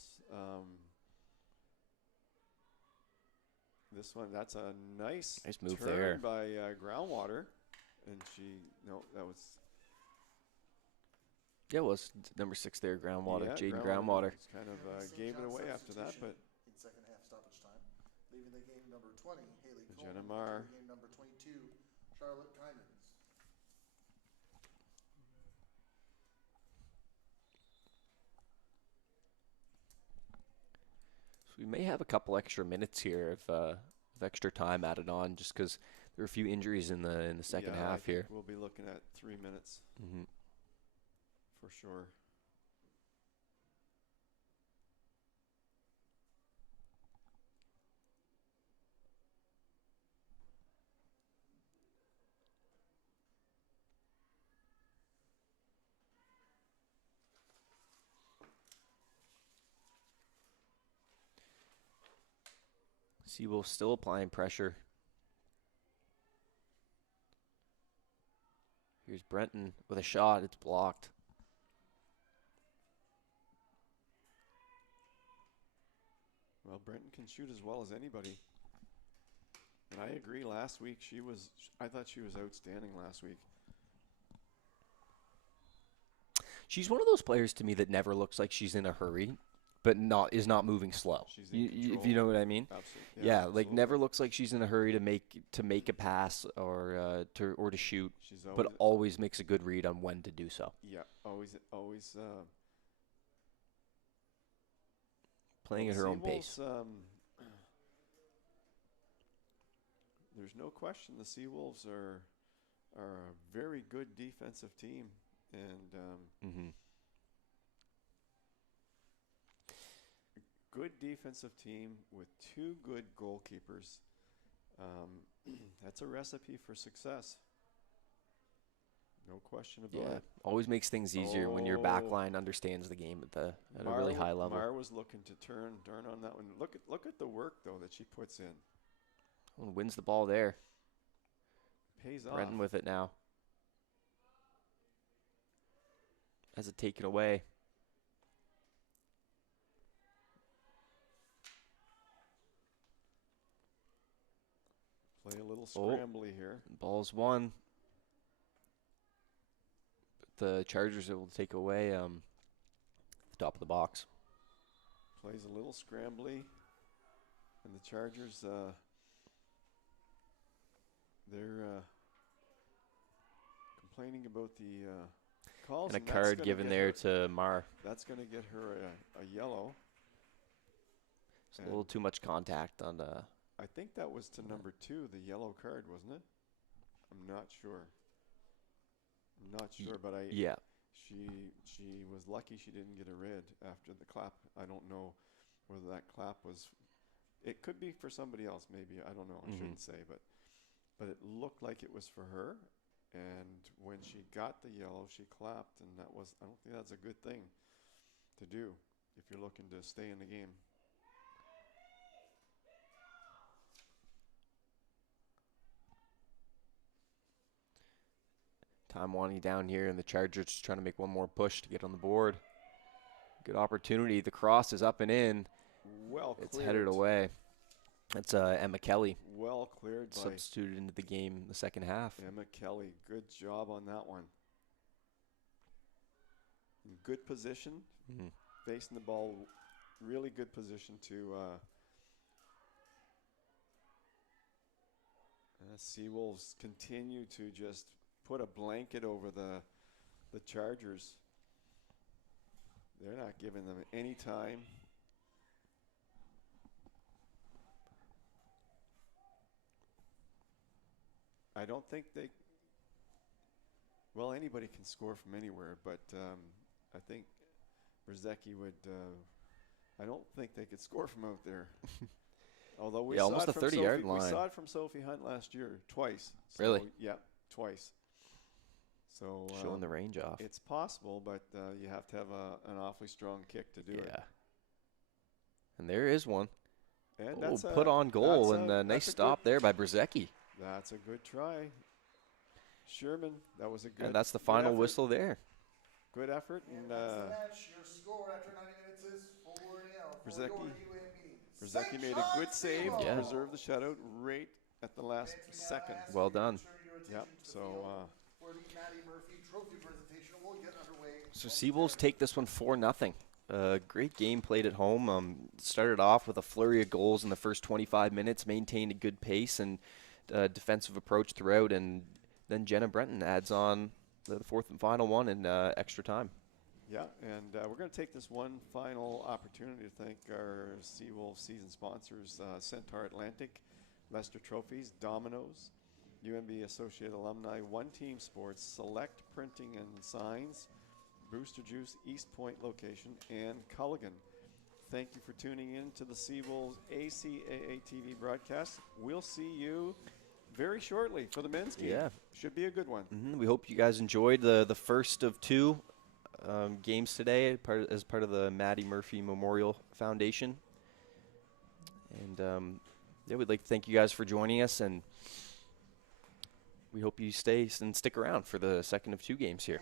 This one, that's a nice move turn there by Groundwater. And it was number 6 there, Groundwater. Yeah, Jaden Groundwater. Kind of gave it away after that, but in second half stoppage time, leaving the game number 20, Haley Jenna Coleman, Marr. game number 22, Charlotte Kymans. So we may have a couple extra minutes here of extra time added on, just because there were a few injuries in the second half here. We'll be looking at 3 minutes for sure. Seawolf still applying pressure. Here's Brenton with a shot. It's blocked. Well, Brenton can shoot as well as anybody. And I agree, last week I thought she was outstanding last week. She's one of those players to me that never looks like she's in a hurry, but is not moving slow. She's in control. If you know what I mean. Absolutely. Yeah, absolutely. like never looks like she's in a hurry to make a pass or to shoot, but always makes a good read on when to do so. Yeah, always playing at her own pace. There's no question the Seawolves are a very good defensive team, and good defensive team with two good goalkeepers. That's a recipe for success. No question about it. Always makes things easier when your back line understands the game at a really high level. Mar was looking to turn on that one. Look at the work though that she puts in. Wins the ball there. Pays off. Renton with it now. Has it taken away. Play a little scrambly here. Ball's won. But the Chargers are able to take away the top of the box. Plays a little scrambly. And the Chargers, they're complaining about the calls. And a card given there to Mar. That's going to get her a yellow. It's a little too much contact on the... I think that was to number 2, the yellow card, wasn't it? I'm not sure. But she was lucky she didn't get a red after the clap. I don't know whether that clap was... It could be for somebody else, maybe. I don't know. I shouldn't say, but it looked like it was for her. And when she got the yellow, she clapped, and I don't think that's a good thing to do if you're looking to stay in the game. Time winding down here, and the Chargers just trying to make one more push to get on the board. Good opportunity. The cross is up and in. Well cleared. It's headed away. That's Emma Kelly. Well cleared. Substituted into the game in the second half. Emma Kelly, good job on that one. In good position, facing the ball, really good position to Seawolves continue to just put a blanket over the Chargers. They're not giving them any time. I don't think anybody can score from anywhere, but I think Brzezicki would, I don't think they could score from out there. Although we saw almost it the from 30-yard line. We saw it from Sophie Hunt last year, twice. So, really? Yeah, twice. So showing the range off. It's possible, but you have to have an awfully strong kick to do it. Yeah. And there is one. And that's put on goal, and a nice stop there by Brzezicki. That's a good try. Sherman, that was a good. And that's the final whistle there. Good effort. And that's the match. Your score after 90 minutes is 4-0. Brzezicki made a good save to preserve the shutout right at the last second. Well done. Yep. So. For the Mattie Murphy trophy presentation, we'll get underway. So Seawolves take this one 4-0. Great game played at home. Started off with a flurry of goals in the first 25 minutes, maintained a good pace and defensive approach throughout, and then Jenna Brenton adds on the fourth and final one in extra time. Yeah, and we're going to take this one final opportunity to thank our Seawolves season sponsors, Centaur Atlantic, Lester Trophies, Domino's, UNB Associate Alumni, One Team Sports, Select Printing and Signs, Booster Juice, East Point location, and Culligan. Thank you for tuning in to the Seawolves ACAA TV broadcast. We'll see you very shortly for the men's game. Yeah. Should be a good one. We hope you guys enjoyed the first of two games today as part of the Mattie Murphy Memorial Foundation. And yeah, we'd like to thank you guys for joining us, and we hope you stay and stick around for the second of two games here.